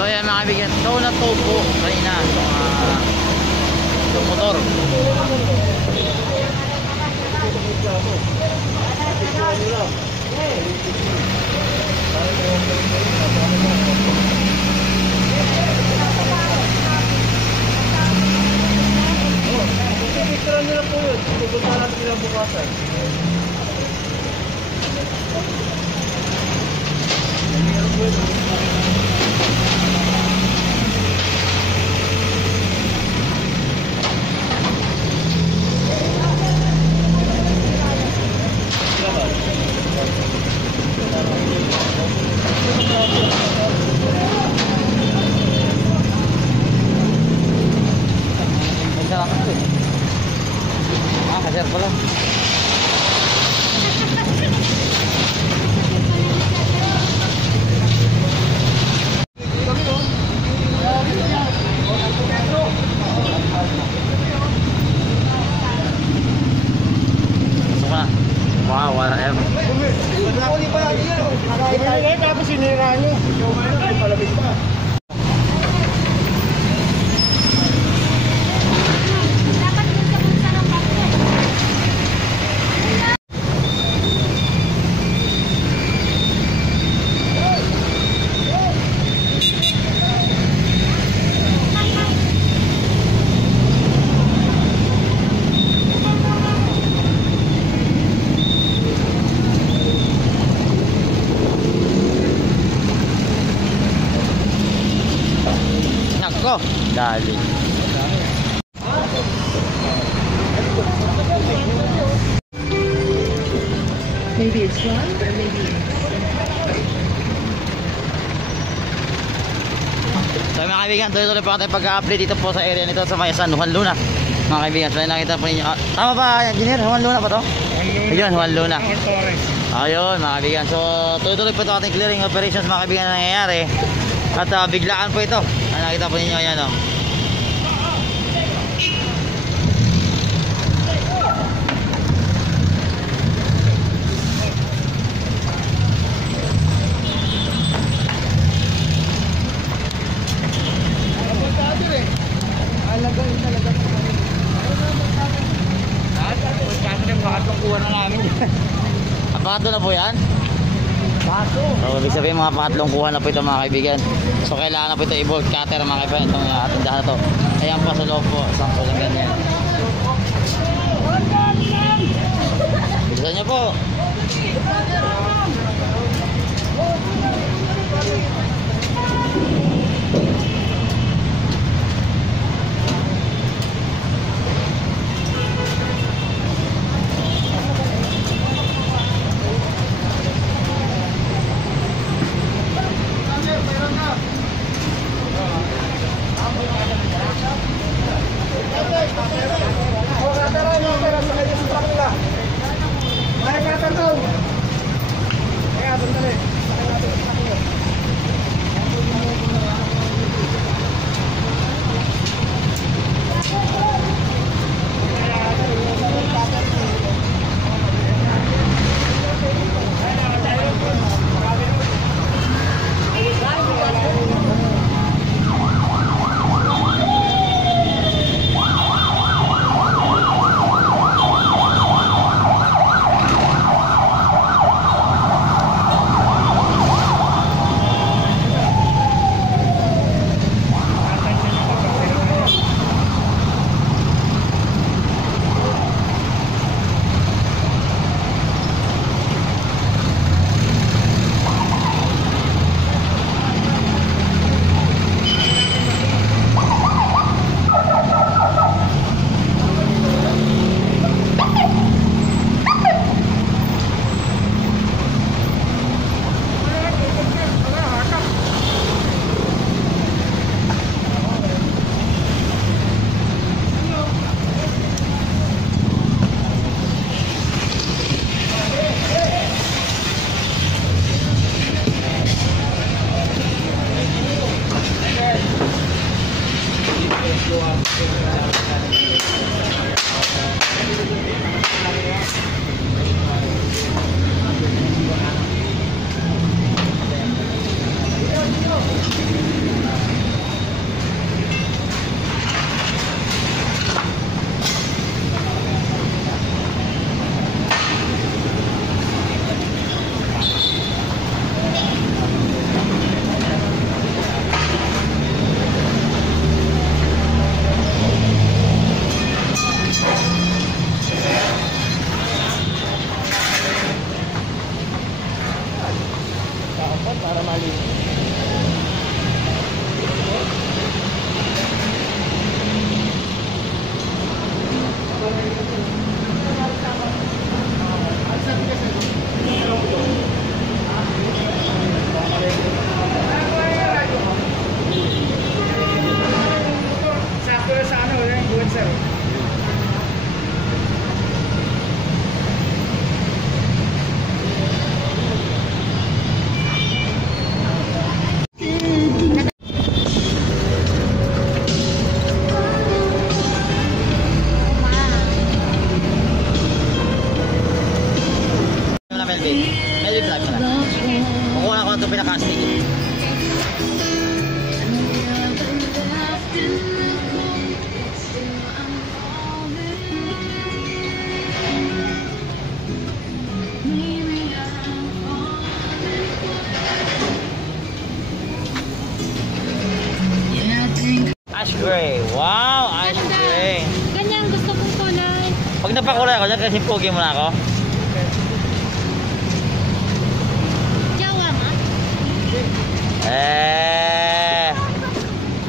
So ayan mga kaibigan, tow na tow po kanina itong motor. Picturean nila po yun. Pupunta natin nila bukasan. Kasir pala. Masuk na. Wow, wala em. Uli pa natin yan. Tapos sinira nyo. Ay, palamig pa. Dali. Maybe it's one, or maybe So mga kaibigan, tuloy-tuloy pa tayo pag-update dito po sa area nito sa may San Juan Luna. Mga kaibigan, so nakita po ninyo. Tama ba, engineer? Juan Luna ba to? Ayun, Juan Luna. Ayun mga kaibigan. So tuloy-tuloy po ito ating clearing operations mga kaibigan na nangyayari. At biglaan po ito. Nakita po ninyo yan, oh. Pangatlo na po yan? So, ibig sabihin mga pangatlong kuha na po ito mga kaibigan. So kailangan na po ito i-bolt cutter mga kaibigan. Itong tindahan na to. Ayan pa sa loob po. Isang po lang ganyan. Gusto nyo po? Kukuha ko ito pinakastig. Ash gray. Wow, ash gray. Ganyan gusto kong kulay. Pag napakulay ako dyan kasi pogi mo na ako.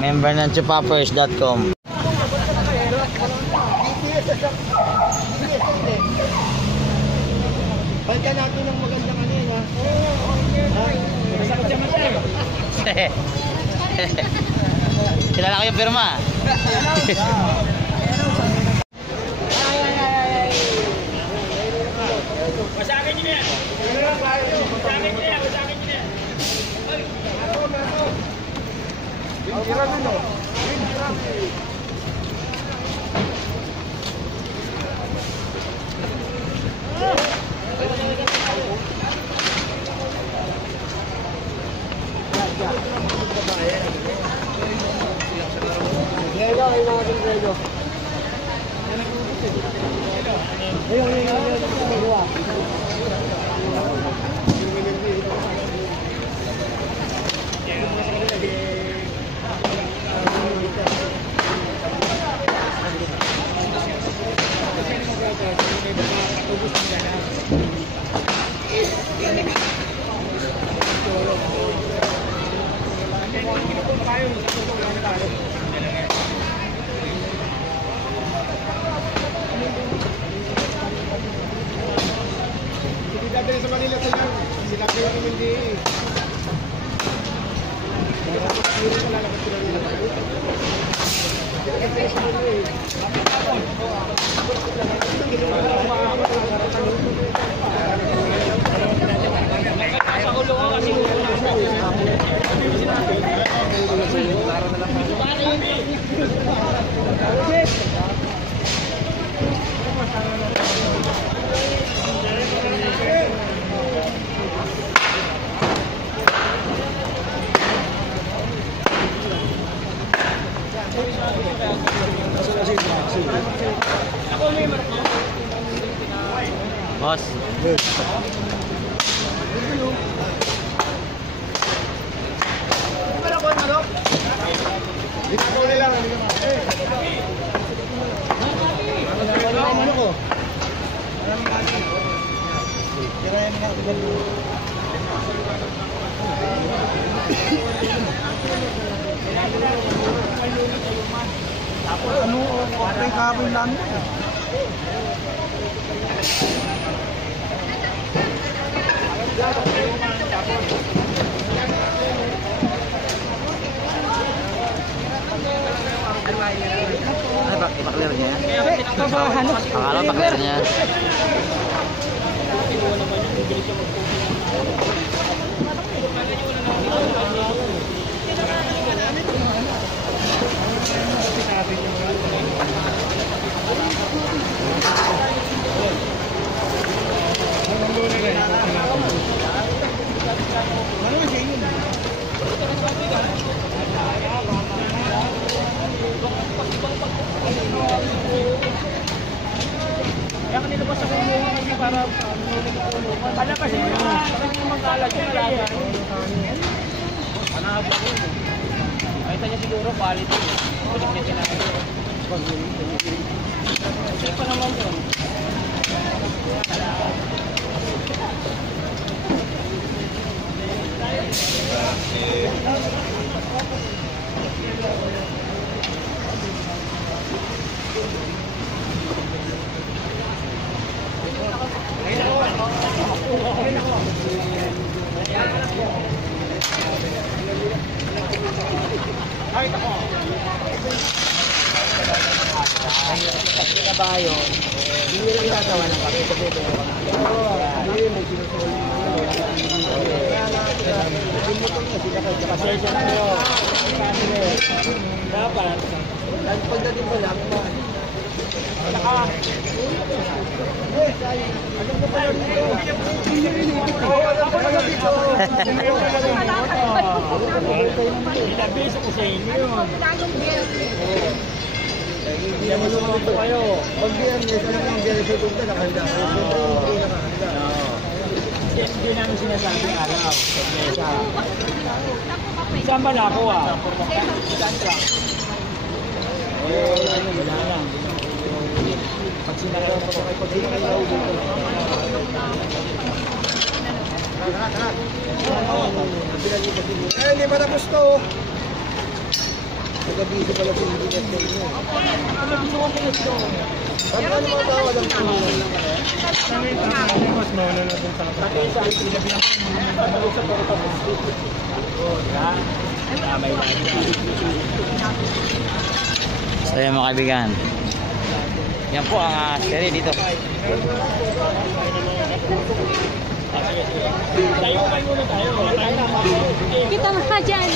May Member ng chupappers.com. Balikan natin ng magandang ano yun, ha? Masakit siya matay. Kilala ko yung pirma. Masakin niyo yan. Masakin niyo yan. Masakin niyo yan. Sa Manila sila, sila kayo ng hindi. Boss. Ano, okay kapon lang. Ano ba? Ipaklear niya yan? Akala paklear niya. Kaya kanila ba sa kulungan kasi para nuling ang kulungan? Kala kasi yung mag-alag yung alaga. Panahaba ko. Kahit niya siguro quality. Balik niya sinabi. Hindi pa naman yun. Pag pinabayo, hindi lang gagawa ng kami kasi ito yung pasensya na nyo. Dapat, pagdating mo lang, Inabiso ko sa inyo yun. Hindi mo lumabot kayo. Pag biyernes, alam mo, biyernes ito ka, nakahanda. Hindi namin sinasabing araw. Saan ba nakuha? Saan ka? Wala lang. Pag sinaraw ko kayo, pag sinaraw ko hindi pa tapos to. Nag-abisi pala si engineer sa inyo. Ano mga tawag ang Mas mauna na dun sa So ayan mga kaibigan. Yan po ang seri dito. Kita mo ka dyan.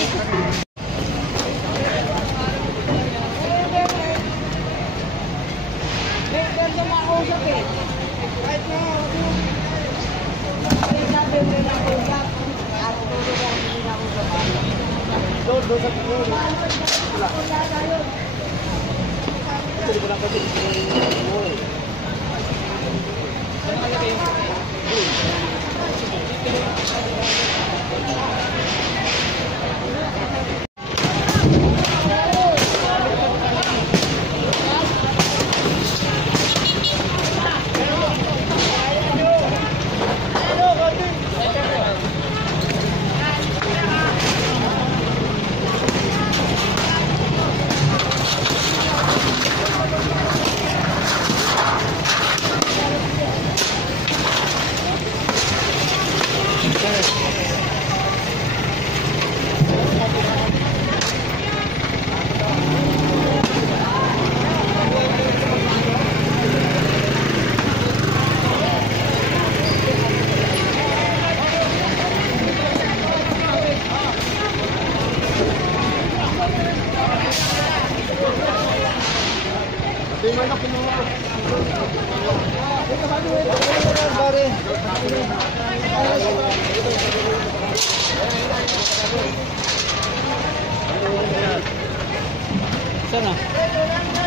Sana.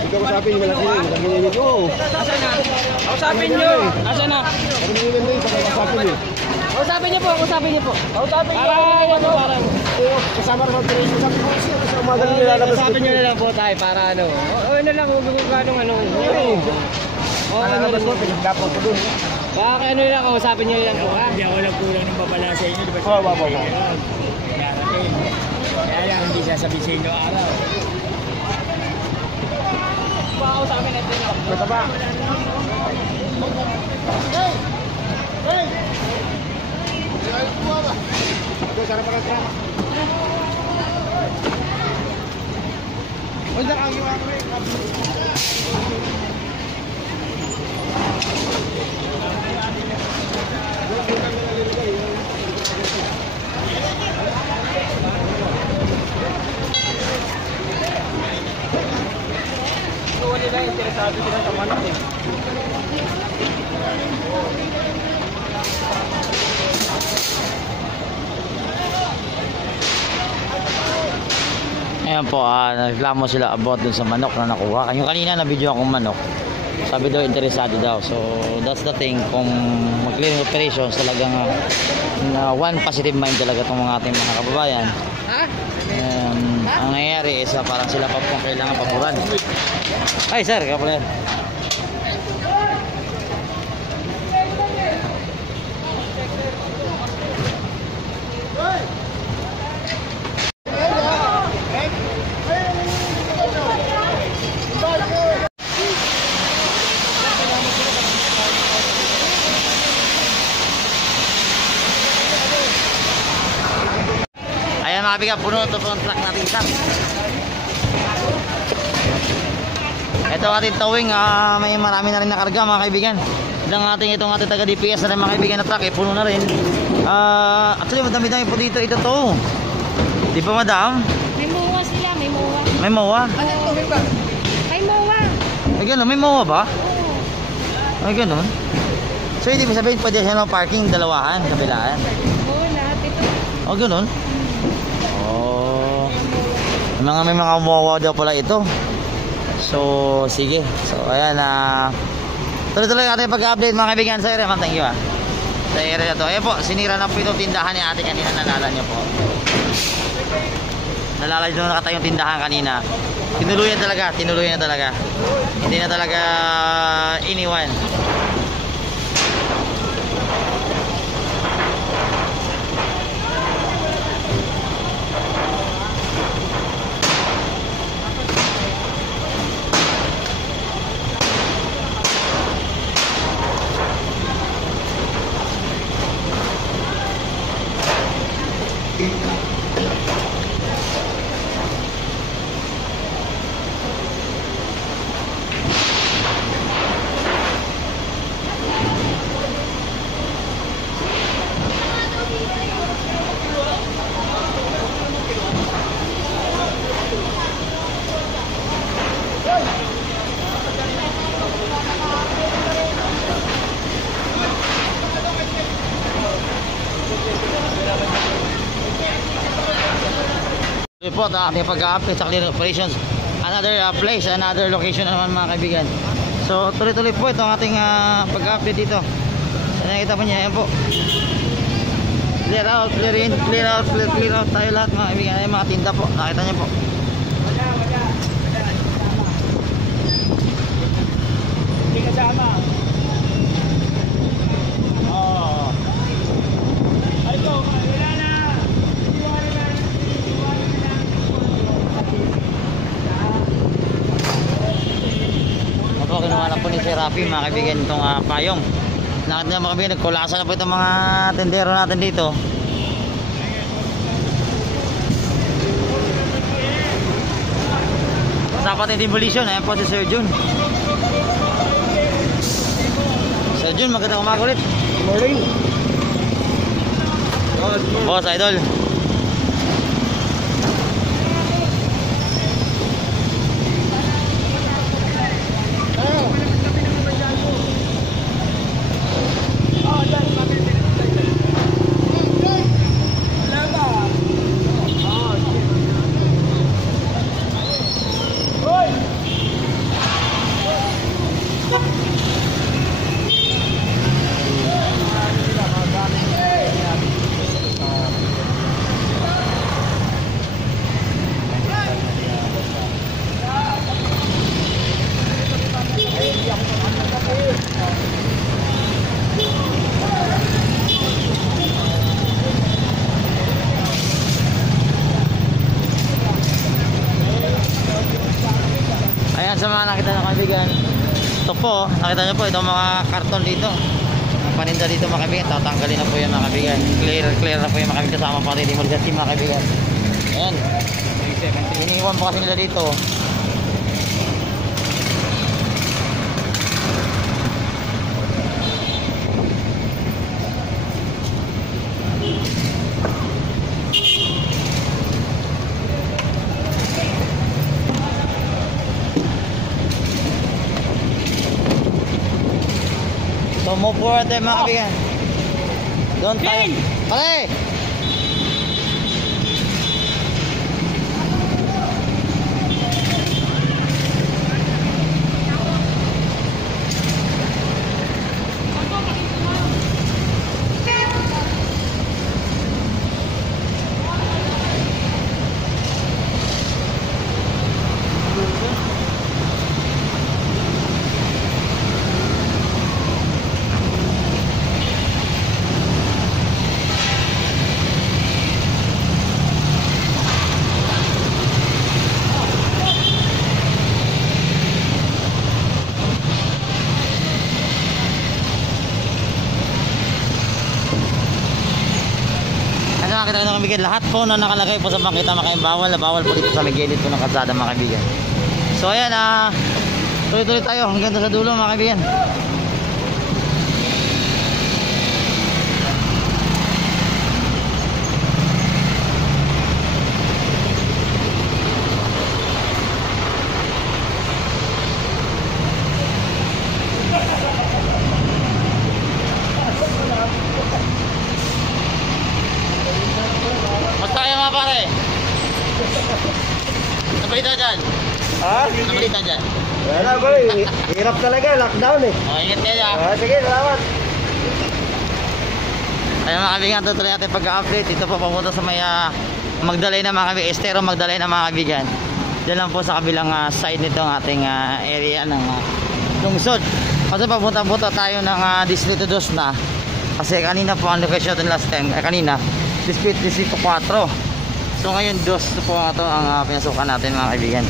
Ikaw usapin yung malaki yun. Malaki yun ito. Asan na? Kausapin nyo! Asan na? Kami nyo yun ito. Usapin yun. Kausapin niyo po, kausapin niyo po. Kausapin niyo. Parang Kasama rin sa operation. Sabi ko siya. Kasi umaga nyo nilalabas. kausapin niyo na lang po tayo para ano. O na lang, huwag kung ganong ano. Oo, ano Nalabas ko. Pinagdapan ko dun. baka ano lang, kausapin niyo lang po ha. Hindi ako lang kulang ng babala sa inyo. Di ba? Oo, oo. Kaya lang, hindi sasabihin sa inyo araw. Kausapin natin ako. Basta ba? Ito, sana pa ka. Huwag na kang iwan mo Nila interesado sila sa manok eh. Ayan po, nagreklamo sila about dun sa manok na nakuha. Yung kanina na video akong manok, sabi daw interesado daw. So that's the thing, kung mag-clearing operations talagang one positive mind talaga itong mga ating mga kababayan. Ang nangyayari is parang sila pa pong kailangan paboran. Ay sir, kaya pala yan. Ayan mga kaibigan, puno ito po ang truck natin isa. Ito ang ating towing, may marami na rin nakarga mga kaibigan. Itong ating taga DPS na rin mga kaibigan na truck, puno na rin. Actually madami-dami po dito ito to. Di ba madam? May mowa sila, may mowa. May mowa? May mowa. Ay gano'n, may mowa ba? Oo. Ay gano'n. So hindi mo sabihin pwede siya ng parking dalawahan, kabilaan. Oo, lahat ito. Oh gano'n? Oh. May mga mowa daw pala ito. So sige. So ayan tuloy-tuloy natin pag-update mga kaibigan sa area. Thank you sa area to. Ayan po, sinira na po itong tindahan ni ate kanina, nalala nyo po. Nalalay doon nakatayong tindahan kanina. Tinuluyan na talaga. Hindi na talaga iniwan. Report may pag-update sa clear operations. Another place, another location na naman mga kaibigan. So tuloy-tuloy po ito ang ating pag-update dito. Nakita po niya, ayan po. Clear out tayo lahat mga kaibigan. Ayan mga tinda po, nakita niyo po. Hindi kasama. Oo. Ay po, wala na. Ito, kinuha na po ni Sir Rafi mga kaibigan itong payong. Nakita niyo mga kaibigan, nagkulasa na po itong mga tendero natin dito. Dapat yung demolition, ayan po si Sir Jun. Sir Jun, magandang umaga ulit. Morning. Boss, idol. Ayan sa mga nakita na kaibigan. Ito po, nakita nyo po itong mga karton dito. Ang paninda dito mga kaibigan, tatanggalin na po yan mga kaibigan. Clear na po yan mga kaibigan, kasama pa rin demolition team mga kaibigan. Ayan. Iniiwan po kasi nila dito. So move forward tayo mga kaibigan. Doon tayo. Okay! Nakita ko ng kaibigan, lahat po na nakalagay po sa bangkita mga bawal na bawal po dito sa may gilid po ng kalsada mga kaibigan. So ayan, tuloy-tuloy tayo hanggang sa dulo mga kaibigan. Basta kayo mga pare. Nabalita dyan? Ha? Nabalita dyan? Wala ba, hirap talaga, lockdown eh. O, ingat kayo dyan. Sige, salamat. Ayun mga kaibigan, tutuloy natin pag-update. Dito po papunta sa may Magdalena mga kaibigan, Estero Magdalena mga kaibigan. Diyan lang po sa kabilang side nito ang ating area ng lungsod. Kasi papunta tayo ng Distrito 2 na. Kasi kanina po ang location natin last time, kanina Distrito 4. So ngayon 2 po ito ang pinasukan natin mga kaibigan.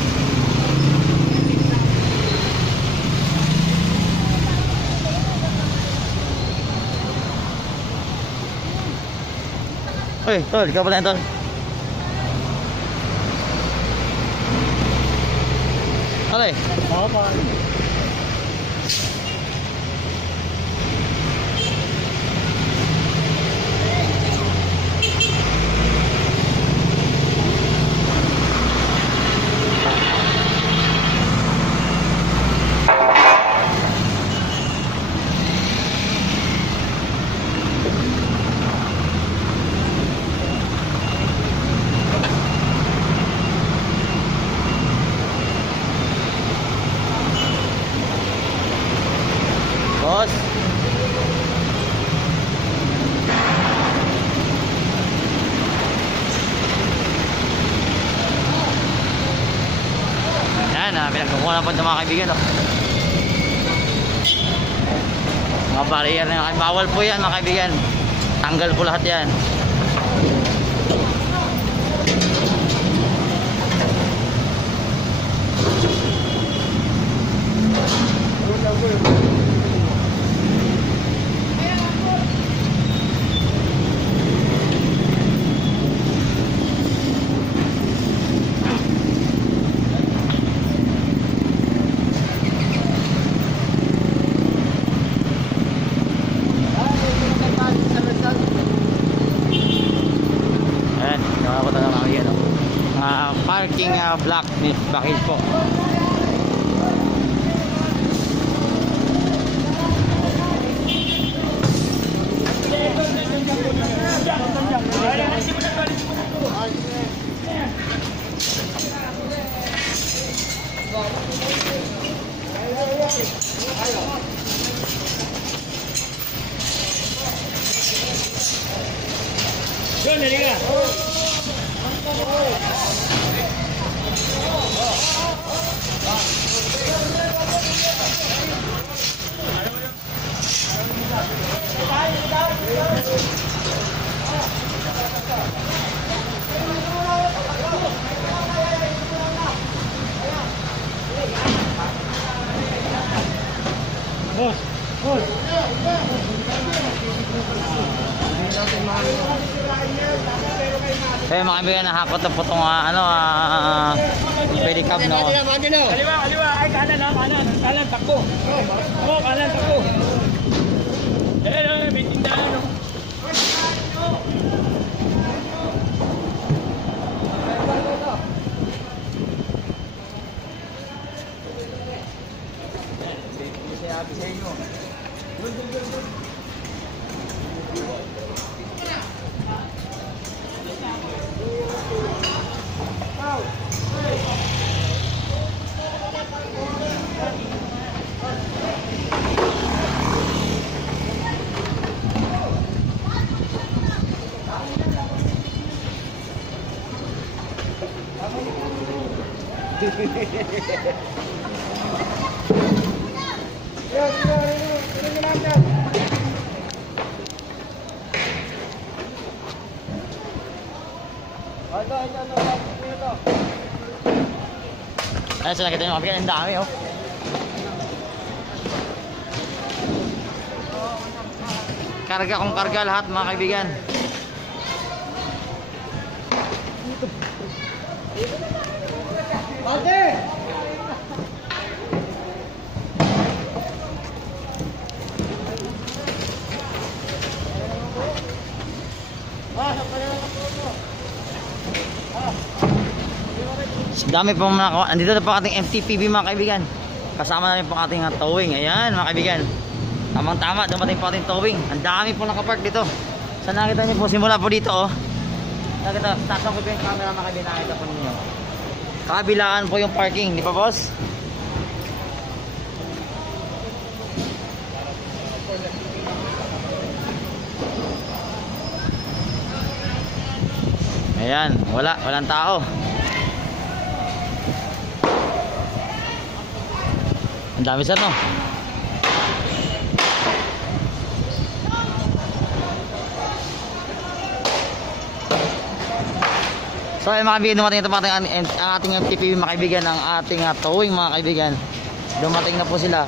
Uy, tol, ikaw pala yan, tol. Okay. Oo, pa. Boss. Yan, pinagkukuha na po ito mga kaibigan. Oh. Mga barrier na yan. Bawal po yan mga kaibigan. Tanggal po lahat yan. Ayan, nakakota na mga kaibigan. Oh. Parking block ni Bakil po. Yun, halika. Boss, boss. Kaya mga kaibigan, nahakot na po itong pedicab, no? Kaliwa, kaliwa. Ay, kanan ha, kanan. Kanan, takbo. Oo, kanan, takbo. May tindahan, no? Ayan, so nakita nyo mga kaibigan, ang dami, oh. Karga kung karga lahat mga kaibigan. Dami pong mga, andito na po ating MTPB mga kaibigan. Kasama na rin po ating towing. Ayan mga kaibigan, tamang tama, dumating po ating towing. Ang dami po nakapark dito. Sa nakita niyo po, simula po dito, oh. Nakita, tatang ko po yung camera mga kaibigan, nakita po ninyo. Kabilaan po yung parking, di pa boss? Ayan, walang tao. Ang dami sir, no? So ay mga kaibigan, dumating ito ang ating MTPB mga kaibigan, ang ating towing mga kaibigan. Dumating na po sila.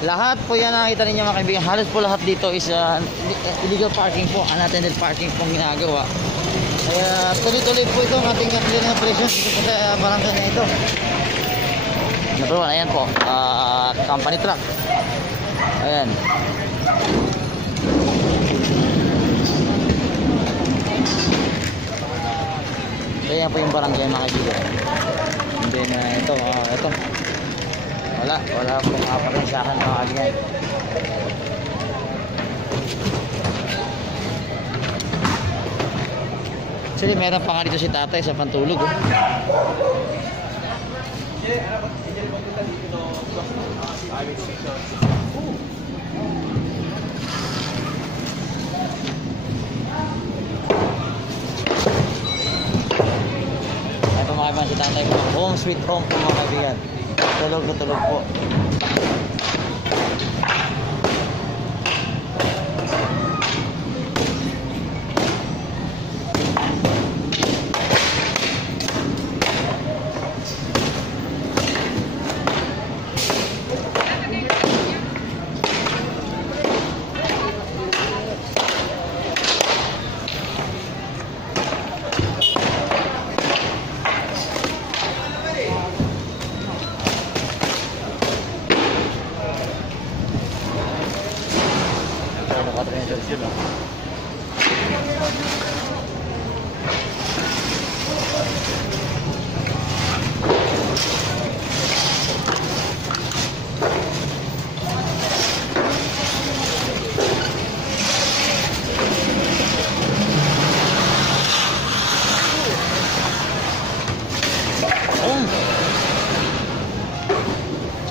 Lahat po yan nakita ninyo mga kaibigan. Halos po lahat dito is illegal parking po, unattended parking pong ginagawa. Kaya tuloy-tuloy po ito ang ating clearing operation dito po sa barangay na ito. Number 1, ayan po, company truck. Ayan. Ayan po yung barangay mga kaibigan. And then ito, ito. Wala pong kaparin sa akin mga kaibigan. Actually, meron pa nga dito si tatay sa pantulog. Oh. Ito mga kaibigan si tatay ko. Home sweet home po mga kaibigan. Tulog na tulog po.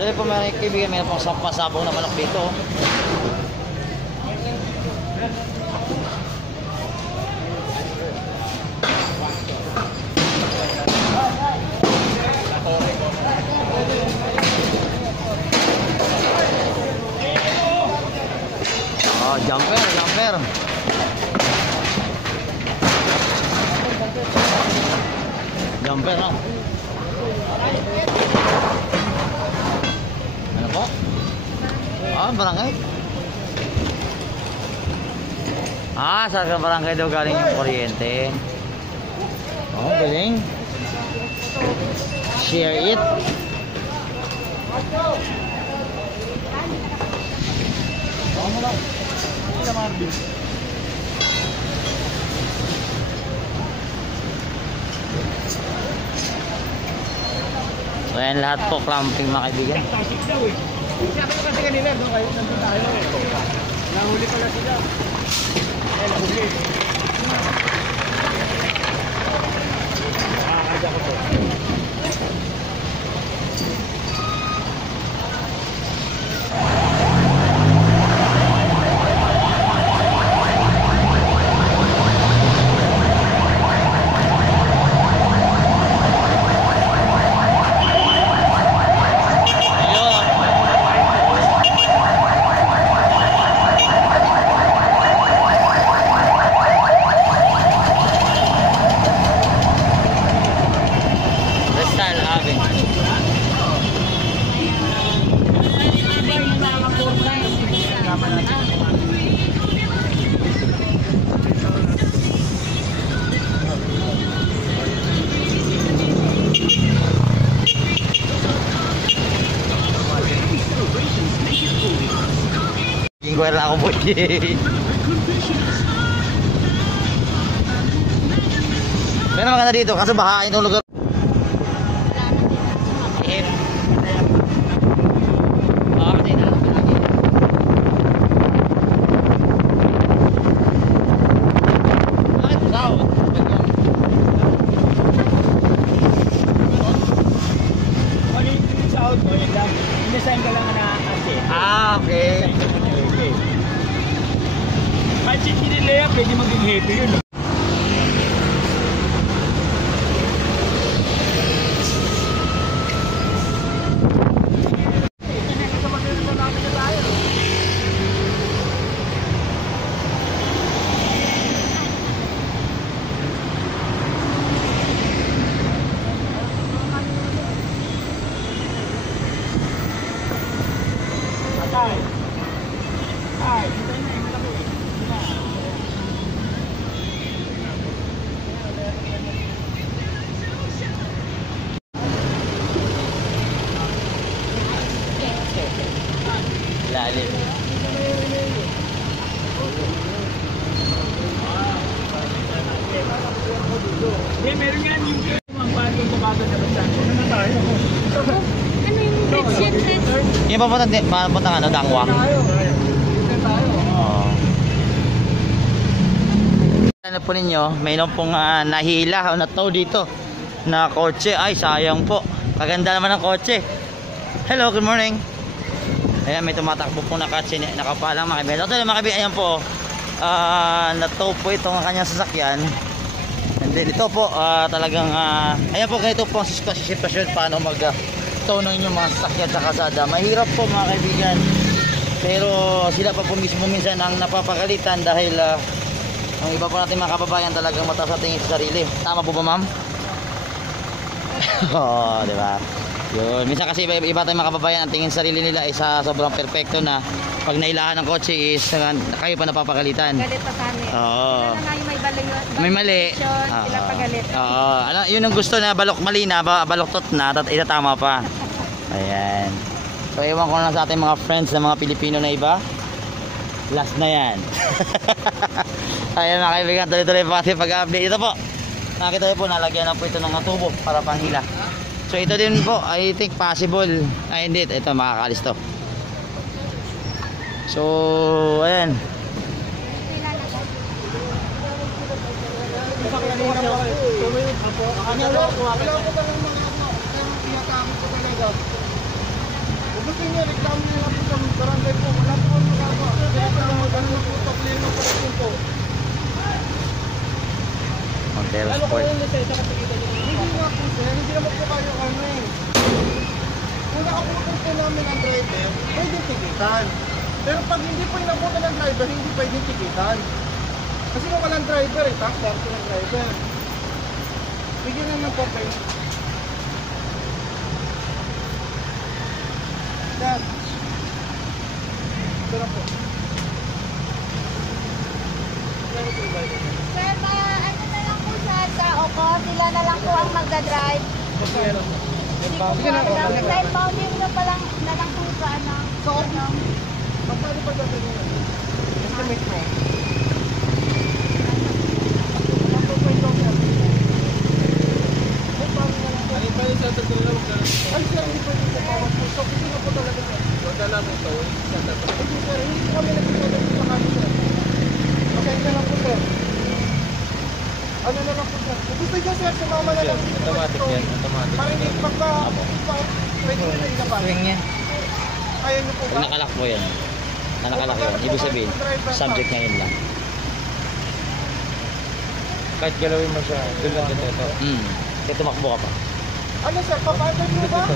So yun po mga kaibigan, may pong sampasabong na manok dito. Oh, jumper. Jumper, no? Ano po? Barangay. Sa barangay daw galing yung kuryente. Galing. Share it. So yan lahat po clamping mga kaibigan. Sabi ko kasi kanina, doon kayo, nandun tayo. Nahuli pala sila. Nahuli. Kaya ko to. Inquire lang ako po. Pero maganda dito kasi baka itong lugar. Okay. Kahit hindi nila yan, pwede maging heavy yun. Hindi, meron yan yung ang bago na basta. Ano na tayo? Ano yung bedsheet test? Yung papuntang ano, Dangwa. Oo. Ano po ninyo, mayroon pong nahila o nataw dito na kotse. Ay, sayang po. Kaganda naman ng kotse. Hello, good morning. Ayan, may tumatakbo po na kotse, nakapalang mga kaibigan. Ito mga kaibigan, ayan po. Nataw po itong kanyang sasakyan. And then ito po, talagang, ayan po, ganito po ang sitwasyon paano mag-tow ng inyong mga sasakyan sa kalsada. Mahirap po mga kaibigan. Pero sila pa po mismo minsan ang napapagalitan dahil ang iba po natin mga kababayan talagang mataas sa tingin sa sarili. Tama po ba, ma'am? Oo, di ba? Yun. Minsan kasi iba tayong mga kababayan ang tingin sa sarili nila ay sa sobrang perfecto na pag nailahan ng kotse is kayo pa napapagalitan. Galit pa sa amin. Oo. Sila na nga yung May mali. Sila pagalit. Oo. Ano, yun ang gusto na mali na, baluktot na, itatama pa. Ayan. So, ewan ko na sa ating mga friends na mga Pilipino na iba. Last na yan. Ayan mga kaibigan, tuloy-tuloy po kasi pag-update. Ito po, nakita nyo po, nalagyan na po ito ng tubo para panghila. So ito din po, I think possible. Ay hindi, ito makakalis to. So, ayan. Gusto niya, reklamo niya lang po sa barangay po. Wala po ang magagawa. Reklamo, ganun po, problema pa rin po. Montero Sport. Hindi nga po sir, hindi naman po kayo ano eh. Kung nakaputan po namin ang driver, pwede tikitan. Pero pag hindi po inabutan ng driver, hindi pwede tikitan. Kasi kung walang driver, tax dito ng driver. Bigyan naman po kayo. Yan. Ito na po. Sir, ano na lang po sa tao ko, sila na lang po ang magdadrive. Hindi ko po alam. Dahil bounding na pa lang na lang po sa ano. Sa office. Magkano pa gagawin nyo? Estimate mo. Ay, sir, hindi pwede sa bawat po. So, hindi na po talaga sir. Dala mo ito. Hindi, sir, hindi po kami nagsimulat sa kami, sir. Okay, na lang po, sir. Ano na lang po, sir. Kung gusto nyo, sir, sumama na lang. Automatic yan, automatic. Para hindi pagka, pwede nyo na ilabas. Swing yan. Kaya nyo po ba? Nakalak po yan. Nakalak yan. Ibig sabihin, subject na yun lang. Kahit galawin mo siya, doon lang ito. Kaya tumakbo ka pa. Ano, sir, papatay nyo ba?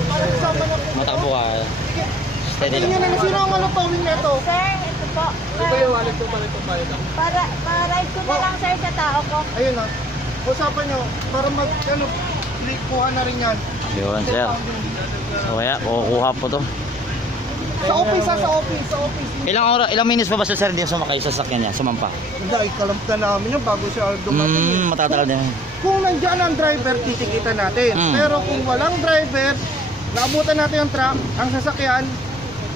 Para sama na po. Matakbo ka. Sige. Steady Tingnan lang. nyo na, sino ang ano towing na ito? Sir, ito po. Para-ride ko na lang sir sa tao ko. Ayun na. Usapan nyo, para kuha na rin yan. Yun, sir. So, kaya, kukuha po to. Sa office, sa office. Ilang minutes pa ba sir hindi sumakay sa sasakyan niya? Sumampa? Hindi, ikalamp na namin yan bago siya dumating. Matatagal din. Kung nandiyan ang driver, titikitan natin. Pero kung walang driver, naabutan natin yung truck, ang sasakyan,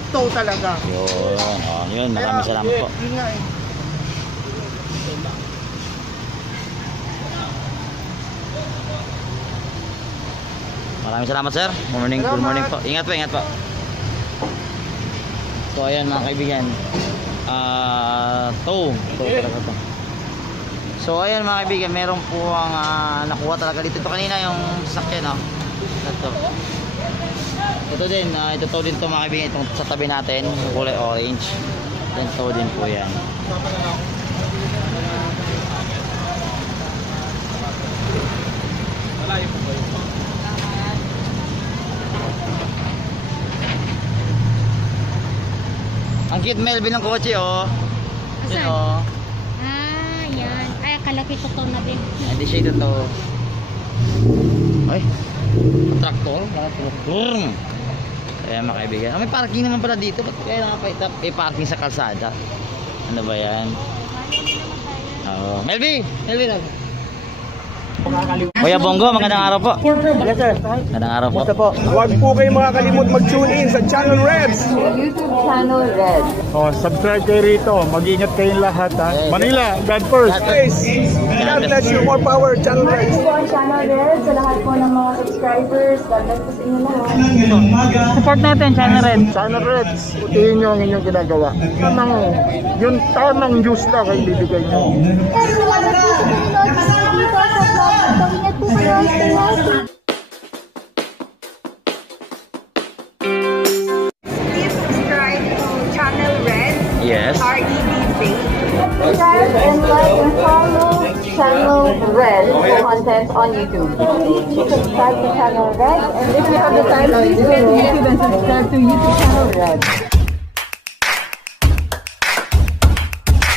tow talaga. Yun, yun. Maraming salamat po. Yun nga eh. Maraming salamat sir. Good morning po. Ingat po. So ayan mga kaibigan. Tow talaga to. So ayan mga kaibigan, meron po ang nakuha talaga dito. Ito kanina yung sasakyan, no? Ito din, ito tow din to mga kaibigan, itong sa tabi natin, yung kulay orange. Then tow din po yan. Malayo po kayo. Ang cute Melvin ng kotse, oh. Yun, Asan? oh. Yan. Ay, kalaki ko to na din. Hindi siya ito to. Ay, traktor. Ayan mga kaibigan. May parking naman pala dito. Ba't kaya nga pa parking sa kalsada? Ano ba yan? Melvin lang. Kuya Bongo, magandang araw po. Yes, sir. Magandang araw po. Huwag po kayo makakalimut mag-tune in sa Channel Reds. YouTube channel Red. Oh, subscribe kayo rito. Mag-ingat kayong lahat ha. Manila, God first. Guys, God bless you. More power, Channel Reds. Channel Red sa lahat po ng mga subscribers. God bless po sa inyo lahat. Support natin, Channel Red. Channel Reds, utihin nyo ang inyong ginagawa. Yung tamang news lang ang bibigay nyo. Please subscribe to Channel Red. Yes. RED Page. Subscribe and like and follow Channel Red for content on YouTube. Please subscribe to Channel Red, and if you have the time, please go to YouTube and subscribe to YouTube Channel Red.